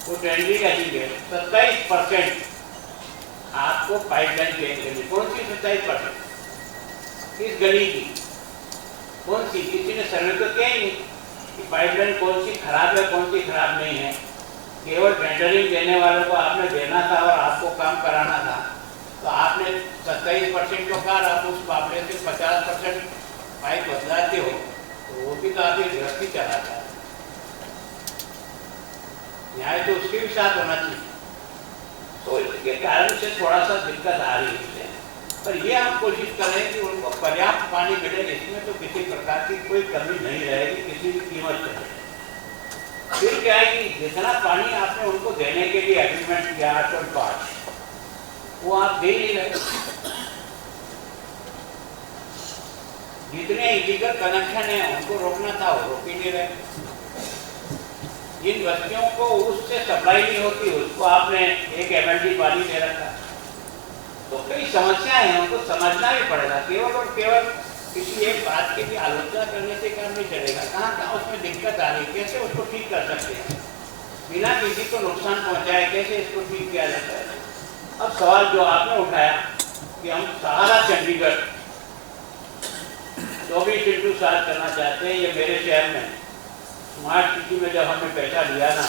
वो टेंडरिंग ऐसी है 27% आपको पाइपलाइन चेंज करनी। कौन सी 27%? किस गली की, कौन सी? किसी ने सर्वे तो किया ही नहीं कि पाइपलाइन कौन सी खराब है कौन सी खराब नहीं है। केवल टेंडरिंग देने वालों को आपने देना था और आपको काम कराना था, तो आपने 27% को कहा, आप उस मामले से 50% पाइप बदलाते हो तो वो भी तो आपकी गृहस्थी चलाता है। न्याय तो उसके भी साथ होना चाहिए। तो इसके कारण से थोड़ा सा दिक्कत आ रही है, पर ये हम कोशिश करें कि उनको पर्याप्त पानी मिले, जिसमें तो किसी प्रकार की कोई कमी नहीं रहेगी किसी भी कीमत पर। फिर क्या है कि जितना पानी आपने उनको देने के लिए एग्रीमेंट किया 8.5, वो आप दे नहीं रहे। जितने इलीगल कनेक्शन है उनको रोकना था वो रोक ही नहीं रहे। जिन बस्तियों को उससे सप्लाई नहीं होती उसको आपने एक MLD पानी दे रखा। तो कई समस्याएं हैं, उनको समझना भी पड़ेगा। केवल और केवल किसी एक बात की भी आलोचना करने से काम नहीं चलेगा। कहाँ कहाँ उसमें दिक्कत आ रही, कैसे उसको ठीक कर सकते हैं बिना किसी को नुकसान पहुंचाए, कैसे इसको ठीक किया जाता है। अब सवाल जो आपने उठाया कि हम सारा चंडीगढ़ 24x7 करना चाहते हैं, ये मेरे शहर में स्मार्ट सिटी में जब हमने पैसा लिया ना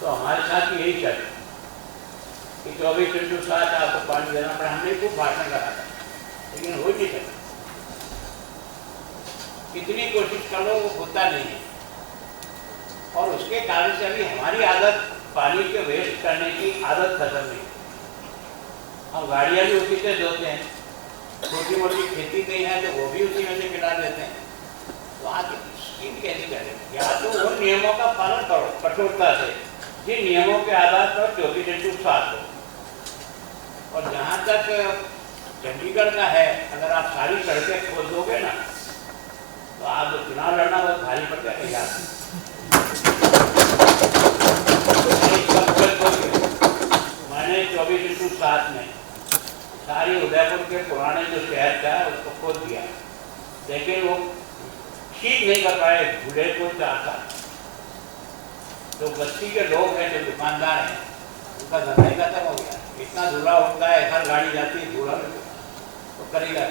तो हमारे साथ यही चल कि 24x7 आपको पानी देना पड़ा। हमने खूब भाषण करा था, लेकिन हो नहीं सकता। कितनी कोशिश करो वो होता नहीं है, और उसके कारण से अभी हमारी आदत पानी के वेस्ट करने की आदत खत्म नहीं। हम गाड़ियाँ भी उसी से धोते हैं, छोटी मोटी खेती कहीं है तो वो भी उसी में से मिला देते हैं। तो आगे स्कीम कैसे करें? या तो उन नियमों का पालन करो कठोरता से जिन नियमों के आधार पर 24x7 हो। और जहाँ तक चंडीगढ़ का है, अगर आप सारी सड़कें खोद दोगे ना तो आप चुनाव लड़ना बहुत भारी पड़ जाएगा। मैंने 24x7 में सारी उदयपुर के पुराने जो शहर था उसको खोद दिया, लेकिन वो ठीक नहीं कर पाए, भूले को चाहता। जो बस्ती के लोग हैं, जो दुकानदार हैं, उनका धंधा ही खत्म हो गया। इतना धूला होता है, हर गाड़ी जाती है धूला में, तो करेगा।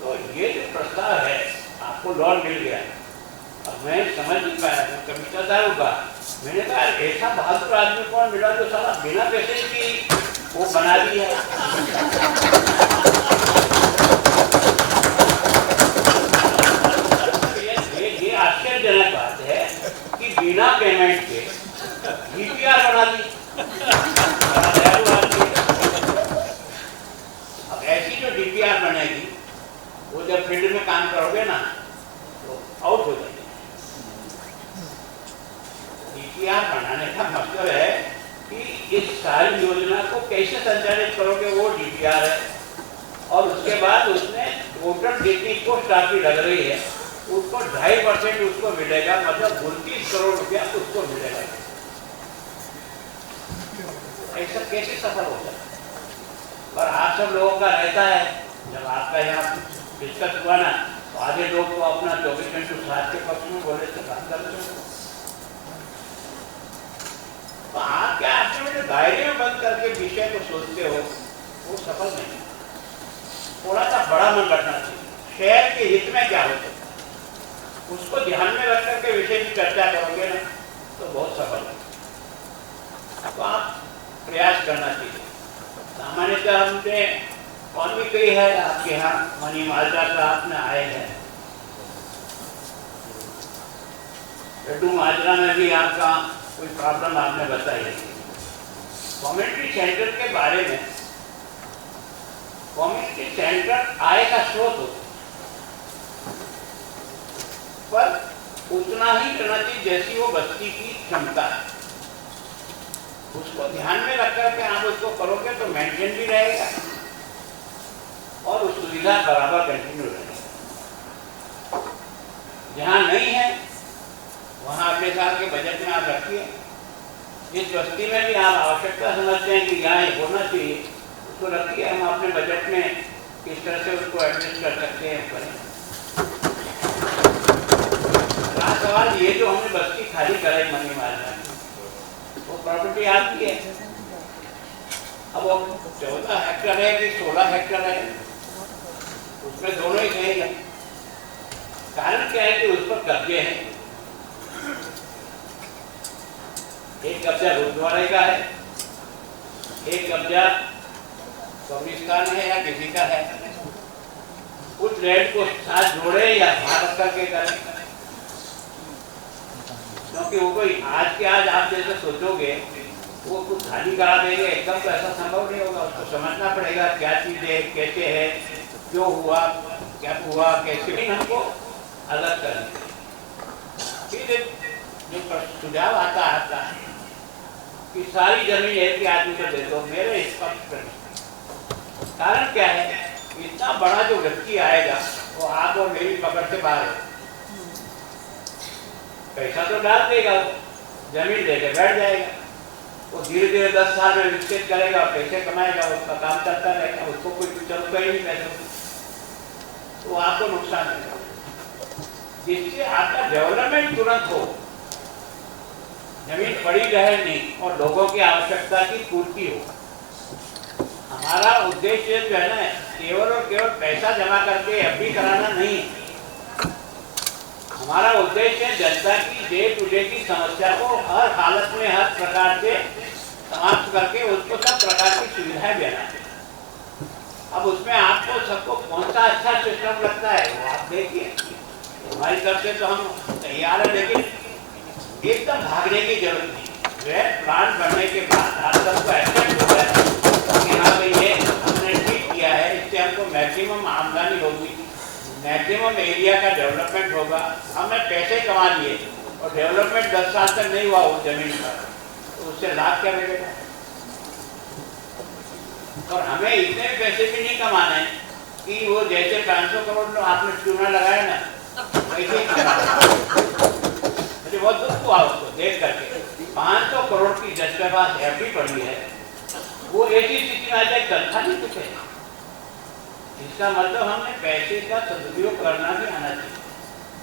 तो ये जो प्रस्ताव है, आपको लोन मिल गया। अब मैं समझ नहीं पाया, मैं कमिश्नर साहब का मैंने कहा ऐसा बहादुर आदमी कौन मिला जो सारा बिना पैसे की वो बना दिया। ये आश्चर्यजनक बात है कि बिना पेमेंट के DPR बना दी। अब ऐसी जो DPR बनेगी वो जब फील्ड में काम करोगे ना तो आउट हो जाएगी। DPR बनाने का मतलब है कि इस सारी योजना को कैसे संचालित करोगे, वो DPR है। और उसके बाद उसमें टोटल जितनी कोस्ट आपकी लग रही है उसको 2.5% उसको मिलेगा, मतलब 29 करोड़ रुपया उसको मिलेगा। ऐसा कैसे सफल हो सकता है? और आप सब लोगों का रहता है, जब आपका यहाँ डिस्कस हुआ ना तो आधे लोग तो अपना 24x7 के पक्ष में बोले थे, बात करते हैं। तो आप क्या अपने दायरे में बंद करके विषय को सोचते हो, वो सफल नहीं। थोड़ा सा बड़ा मन रखना चाहिए। शहर के हित में क्या होता है उसको ध्यान में रख करके विषय की चर्चा करोगे ना तो बहुत सफल है। तो आप प्रयास करना चाहिए। सामान्यतः हमने कौन भी कही है आपके यहाँ मनी माजरा साहब में आए हैं, लड्डू माजरा में भी आपका कोई प्रॉब्लम आपने बताई है। कम्युनिटी सेंटर के बारे में, कम्युनिटी सेंटर आय का स्रोत होता है। उतना ही करना चाहिए जैसी वो बस्ती की क्षमता है। उसको ध्यान में रख करके आप उसको करोगे तो मेंटेन भी रहेगा और उस सुविधा बराबर कंटिन्यू रहेगी। जहाँ नहीं है वहाँ अगले साल के बजट में आप रखिए। इस बस्ती में भी आप आवश्यकता समझते हैं कि यहाँ ये होना चाहिए, उसको रखिए। हम अपने बजट में किस तरह से उसको एडजस्ट कर सकते हैं करें। रहा सवाल ये जो हमने बस्ती खाली कराई मनी मार्ग, वो प्रॉपर्टी आपकी है। अब वो 14 हेक्टेयर है कि 16 हेक्टेयर है, उसमें दोनों ही सही है। कारण क्या है कि उस पर कब्जे हैं। एक कब्जा गुरुद्वारे का है, एक कब्जा कब्रिस्तान है या किसी का है। उस लैंड को साथ जोड़े या भारत करके करें, क्योंकि वो कोई आज के आज आप जैसे सोचोगे वो कुछ खाली करा देंगे, एकदम तो ऐसा संभव नहीं होगा। उसको समझना पड़ेगा क्या चीज़ है, कैसे है, क्यों हुआ, क्या हुआ, कैसे भी हमको अलग करना। फिर जो सुझाव आता है कि सारी जमीन एक ही आदमी को दे दो, मेरे स्पष्ट करने कारण क्या है, इतना बड़ा जो व्यक्ति आएगा वो आप और मेरी पकड़ से बाहर है। पैसा तो डाल देगा, जमीन देके बैठ जाएगा, वो धीरे धीरे 10 साल में विकसित करेगा, पैसे कमाएगा, उसका काम चलता रहेगा, उसको कोई चलता ही नहीं पैसे, तो आपको नुकसान है। जिससे आपका डेवलपमेंट तुरंत हो, जमीन पड़ी रहे नहीं और लोगों की आवश्यकता की पूर्ति हो। हमारा उद्देश्य जो है ना, केवल और केवल पैसा जमा करके एफडी कराना नहीं, हमारा उद्देश्य है जनता की डे टू डे की समस्या को हर हालत में हर प्रकार से समाप्त करके उसको सब प्रकार की सुविधाएं देना। अब उसमें आपको सबको कौन सा अच्छा सिस्टम लगता है वो आप देखिए। हमारी तरफ से तो हम तैयार है, लेकिन एकदम भागने की जरूरत नहीं। प्लान बनने के बाद आप सबको एक्सेप्ट हो जाए कि हाँ भाई ये हमने ठीक किया है, इससे हमको मैक्सिमम आमदनी होगी, मैक्सिमम एरिया का डेवलपमेंट होगा, हमने पैसे कमा लिए और डेवलपमेंट 10 साल तक नहीं हुआ उस जमीन पर, तो उससे लाभ क्या मिलेगा। और हमें इतने पैसे भी नहीं कमाने हैं कि वो जैसे 500 करोड़ आपने चूना लगाया ना वैसे ही कमाना। मुझे बहुत दुख हुआ उसको देख करके। 500 करोड़ की जज के पास एफडी पड़ी है, वो ऐसी स्थिति में आ जाए तनखा नहीं कुछ है। इसका मतलब हमने पैसे का सदुपयोग करना भी आना चाहिए।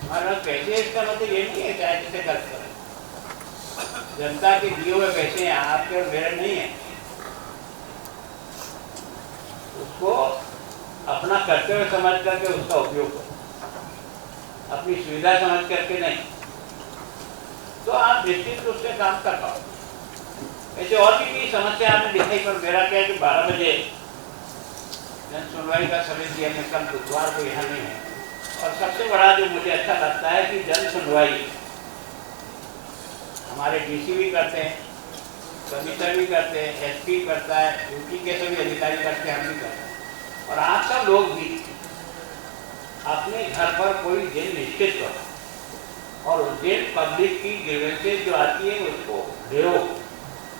हमारा पैसे इसका मतलब ये नहीं है कि ऐसे खर्च करें। जनता के दिए हुए पैसे हैं, आपके और मेरे नहीं है। उसको अपना कर्तव्य समझ करके उसका उपयोग करो, अपनी सुविधा समझ करके नहीं, तो आप निश्चित रूप से काम कर पाओ। ऐसे और भी समस्या आपने दिखाई, पर मेरा क्या है कि 12 बजे जन सुनवाई का समय दिया, मैं कल बुधवार को यहाँ नहीं है। और सबसे बड़ा जो मुझे अच्छा लगता है कि जन सुनवाई हमारे डीसी भी करते हैं, कमिश्नर भी करते हैं, एसपी करता है, यूपी के सभी अधिकारी करते हैं, हम भी करते हैं। और आप सब लोग भी अपने घर पर कोई दिन निश्चित करो और उस दिन पब्लिक की ग्रीवेंसेस जो आती है उसको ढेरो,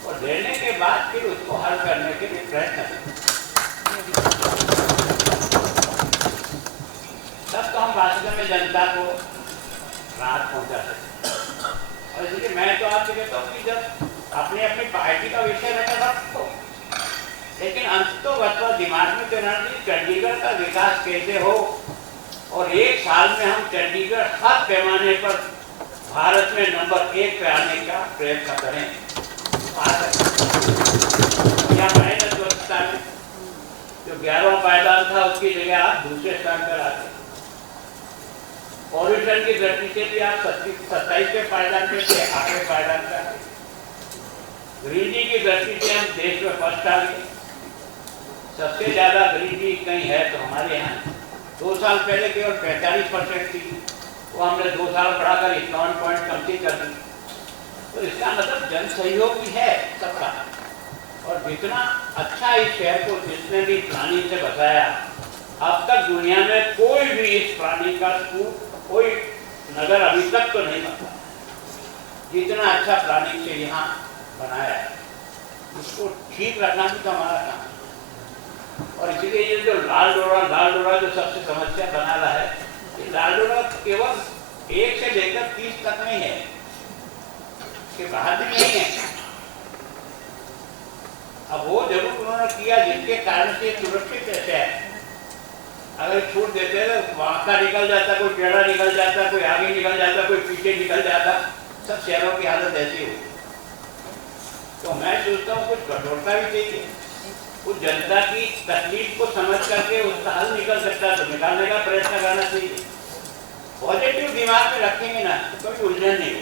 और ढेरने के बाद फिर उसको हल करने के लिए प्रयत्न करें। तब तो हम वास्तव में जनता को राहत पहुंचा सकते हैं। और इसलिए मैं तो आपसे कहता हूँ कि जब अपनी अपनी पार्टी का विषय रहता रखो, लेकिन अंततोगत्वा दिमाग में देना चाहिए चंडीगढ़ का विकास कैसे हो, और 1 साल में हम चंडीगढ़ हर पैमाने पर भारत में नंबर 1 पे आने का प्रयत्न करें। या मैंने स्वच्छता में जो 11वां पायदान था उसकी जगह आप दूसरे स्थान पर आते। पॉल्यूशन की दृष्टि से भी आप 27वें पायदान पे थे, 8वें पायदान पे आते। ग्रीनरी की दृष्टि से हम देश में फर्स्ट आ गए। सबसे ज्यादा ग्रीनरी कहीं है तो हमारे यहाँ 2 साल पहले केवल 45% थी, वो हमने 2 साल बढ़ाकर 51.25 कर दी। तो इसका मतलब जन सहयोग भी है सबका। और जितना अच्छा इस शहर को जिसने भी प्राणी से बचाया, अब तक दुनिया में कोई भी इस प्राणी का कोई नगर अभी तक तो नहीं बना, जितना अच्छा प्लानिंग से यहाँ बनाया है उसको ठीक रखना भी तो हमारा काम है। और इसीलिए ये जो लाल डोरा जो सबसे समस्या बना रहा है, ये लाल डोरा केवल 1 से लेकर 30 तक नहीं है, के बाहर भी नहीं है। अब वो जरूर उन्होंने किया जिनके कारण से सुरक्षित रहते हैं। अगर छूट देते तो वहां का निकल जाता, कोई टेढ़ा निकल जाता, कोई आगे निकल जाता, कोई पीछे निकल जाता, सब शहरों की हालत ऐसी हो। तो मैं सोचता हूँ कुछ कठोरता भी चाहिए, कुछ जनता की तकलीफ को समझ करके उसका हल निकल सकता है तो निकालने का प्रयत्न करना चाहिए। पॉजिटिव दिमाग में रखेंगे ना तो कभी उलझन नहीं हो।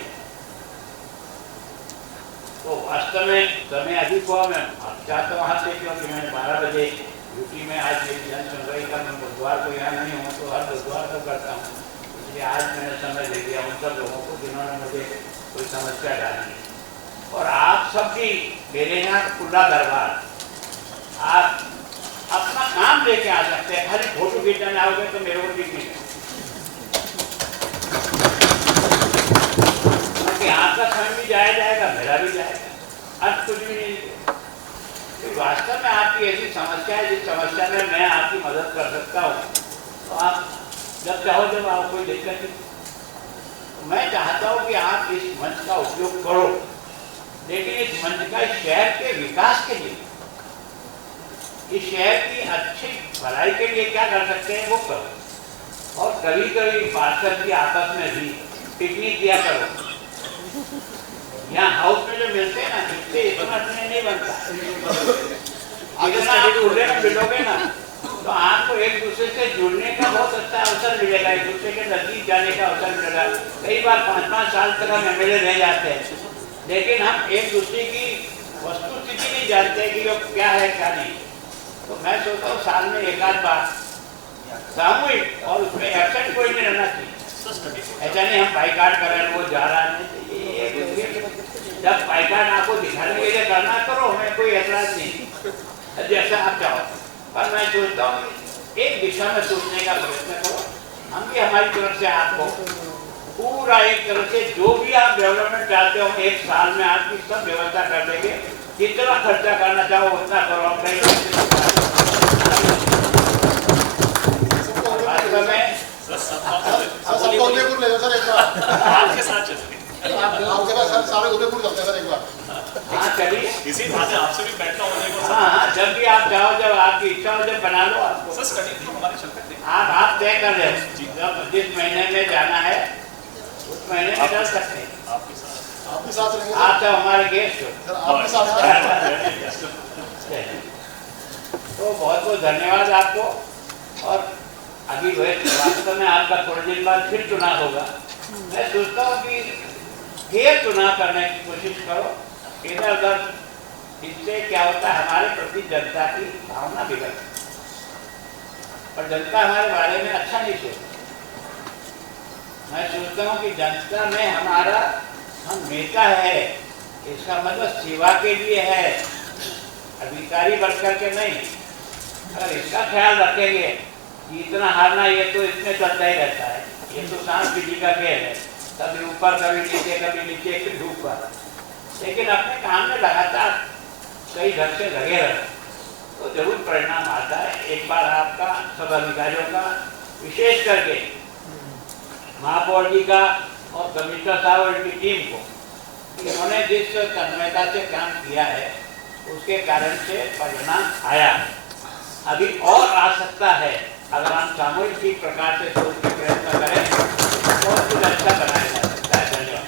तो वास्तव में समय अधिक हुआ, मैं चाहता हूँ वहाँ से, क्योंकि मैंने 12 बजे ड्यूटी में आज मेरी जन सुनवाई का, मैं बुधवार को यहाँ नहीं हूँ तो हर बुधवार को करता हूँ, इसलिए आज मैंने समय दे दिया उन सब लोगों को जिन्होंने मुझे कोई समस्या डाली है। और आप सब भी मेरे यहाँ खुला दरबार, आप अपना काम लेके आ सकते हैं, खाली फोटो खींचने आओगे तो मेरे को ठीक नहीं, क्योंकि आपका समय भी जाएगा, मेरा भी जाएगा, अब कुछ भी नहीं। तो वास्तव में आपकी ऐसी समस्या है जिस समस्या में मैं आपकी मदद कर सकता हूँ, तो आप जब चाहो जब आप कोई दिक्कत नहीं। तो मैं चाहता हूँ कि आप इस मंच का उपयोग करो, लेकिन इस मंच का शहर के विकास के लिए, इस शहर की अच्छी भलाई के लिए क्या कर सकते हैं वो करो। और कभी कभी पार्षद की आपस में भी पिकनिक किया करो। यहाँ हाउस में जो मिलते हैं ना, इससे इतना नहीं बनता। अगर आप जुड़ने में मिलोगे ना तो आपको एक दूसरे से जुड़ने का बहुत अच्छा अवसर मिलेगा, एक दूसरे के नजदीक जाने का अवसर मिलेगा। कई बार 5-5 साल तक हम एमएलए रह जाते हैं, लेकिन हम एक दूसरे की वस्तुस्थिति नहीं जानते कि वो क्या है क्या नहीं। तो मैं सोचता हूँ साल में एक आध बार सामूहिक, और उसमें एक्शन कोई नहीं रहना चाहिए। ऐसा नहीं हम बाइकाट करें, वो जा रहा है, जब बाइकाट आपको दिखाने के लिए करना करो, हमें कोई ऐतराज नहीं, जैसा आप चाहो। पर मैं सोचता हूँ एक दिशा में सोचने का प्रयत्न करो। हम भी हमारी तरफ से आपको पूरा एक तरफ से जो भी आप डेवलपमेंट चाहते हो, 1 साल में आपकी सब व्यवस्था कर देंगे। जितना खर्चा करना चाहो उतना करो। आपके साथ चलेंगे, आपके पास सारे उदयपुर चलते हैं सर एक बार। हाँ चलिए, इसी बात है, आपसे भी बैठना होने को। हाँ जब भी आप चाहो, जब आपकी इच्छा हो, जब बना लो आपको। सर स्टडी तो हमारे चलते हैं, आप तय कर रहे हो, जब जिस महीने में जाना है उस महीने में चल सकते हैं। आपके साथ रहेंगे आप तो हमारे गेस्ट हो सर, आपके साथ तो बहुत बहुत धन्यवाद आपको। और अभी वास्तव में आपका थोड़े दिन बाद फिर चुनाव होगा। मैं सोचता हूँ कि फिर चुनाव करने की कोशिश करो। इधर उधर इससे क्या होता है, हमारे प्रति जनता की भावना बिगड़ती है और जनता हमारे बारे में अच्छा नहीं सोचती। मैं सोचता हूँ कि जनता में हमारा हम नेता है, इसका मतलब सेवा के लिए है, अधिकारी बनकर के नहीं। अगर इसका ख्याल रखेंगे कि इतना हारना ये तो इसमें चलता ही रहता है, ये तो सांस विधि का खेल है, कभी ऊपर कभी नीचे, कभी नीचे कभी ऊपर, लेकिन अपने काम में लगातार सही ढंग से लगे रहे तो जरूर परिणाम आता है। एक बार आपका सब अधिकारियों का, विशेष करके महापौर जी का और कमिश्नर साहब और उनकी टीम को, इन्होंने जिस तन्मयता से काम किया है उसके कारण से परिणाम आया है। अभी और आ सकता है अगर हम सामूहिक ठीक प्रकार से सोच के प्रयत्न करें, बहुत कुछ अच्छा बनाया जा सकता है। धन्यवाद।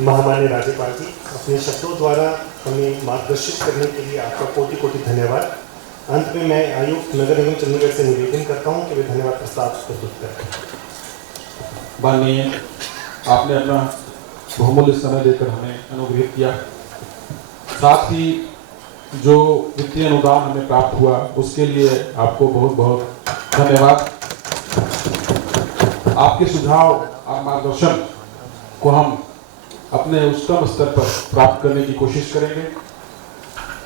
महामान्य राज्यपाल जी, अपने शब्दों द्वारा हमें मार्गदर्शित करने के लिए आपका कोटि कोटि धन्यवाद। अंत में मैं आयुक्त नगर निगम चंडीगढ़ से निवेदन करता हूं कि वे धन्यवाद प्रस्ताव प्रस्तुत करें। माननीय, आपने अपना बहुमूल्य समय देकर हमें अनुग्रहित किया, साथ ही जो वित्तीय अनुदान हमें प्राप्त हुआ उसके लिए आपको बहुत बहुत धन्यवाद। आपके सुझाव और मार्गदर्शन को हम अपने उच्चतम स्तर पर प्राप्त करने की कोशिश करेंगे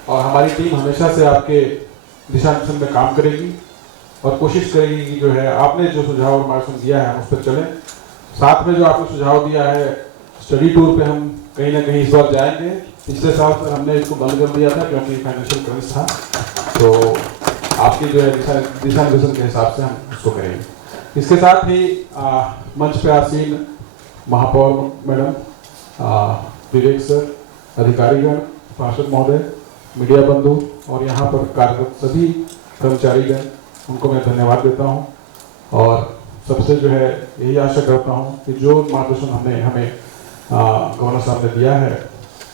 और हमारी टीम हमेशा से आपके दिशा निर्देशन में काम करेगी। और कोशिश करेगी कि जो है आपने जो सुझाव और मार्गदर्शन दिया है हम उस पर चलें। साथ में जो आपने सुझाव दिया है स्टडी टूर पे हम कहीं ना कहीं इस बार जाएंगे। पिछले साल पर हमने इसको बंद कर दिया था क्योंकि फाइनेंशियल क्रंच था, तो आपके जो है दिशा निर्देशन के हिसाब से हम उसको करेंगे। इसके साथ ही मंच पे आसीन महापौर मैडम, विवेक सर, अधिकारीगण, पार्षद महोदय, मीडिया बंधु और यहाँ पर कार्यरत सभी कर्मचारीगण, उनको मैं धन्यवाद देता हूँ और सबसे जो है यही आशा करता हूँ कि जो मार्गदर्शन हमें गवर्नर साहब ने दिया है,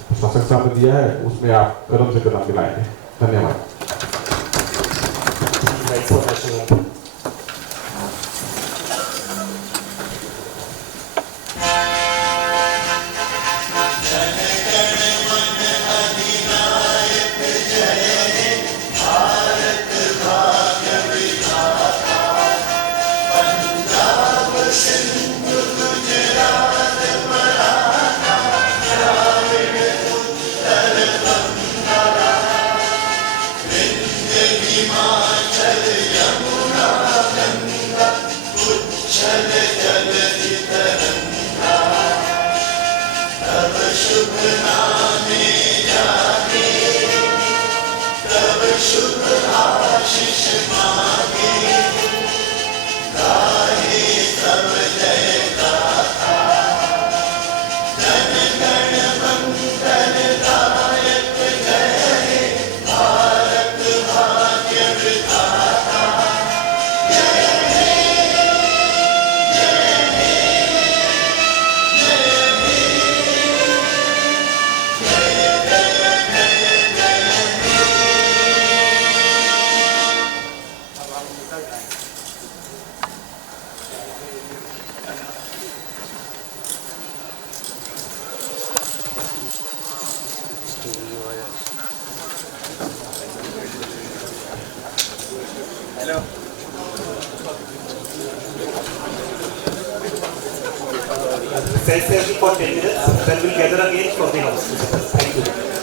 प्रशासक साहब ने दिया है, उसमें आप कदम से कदम मिलाएंगे। धन्यवाद। Recess for 10 minutes, then we'll gather again for the house. Thank you.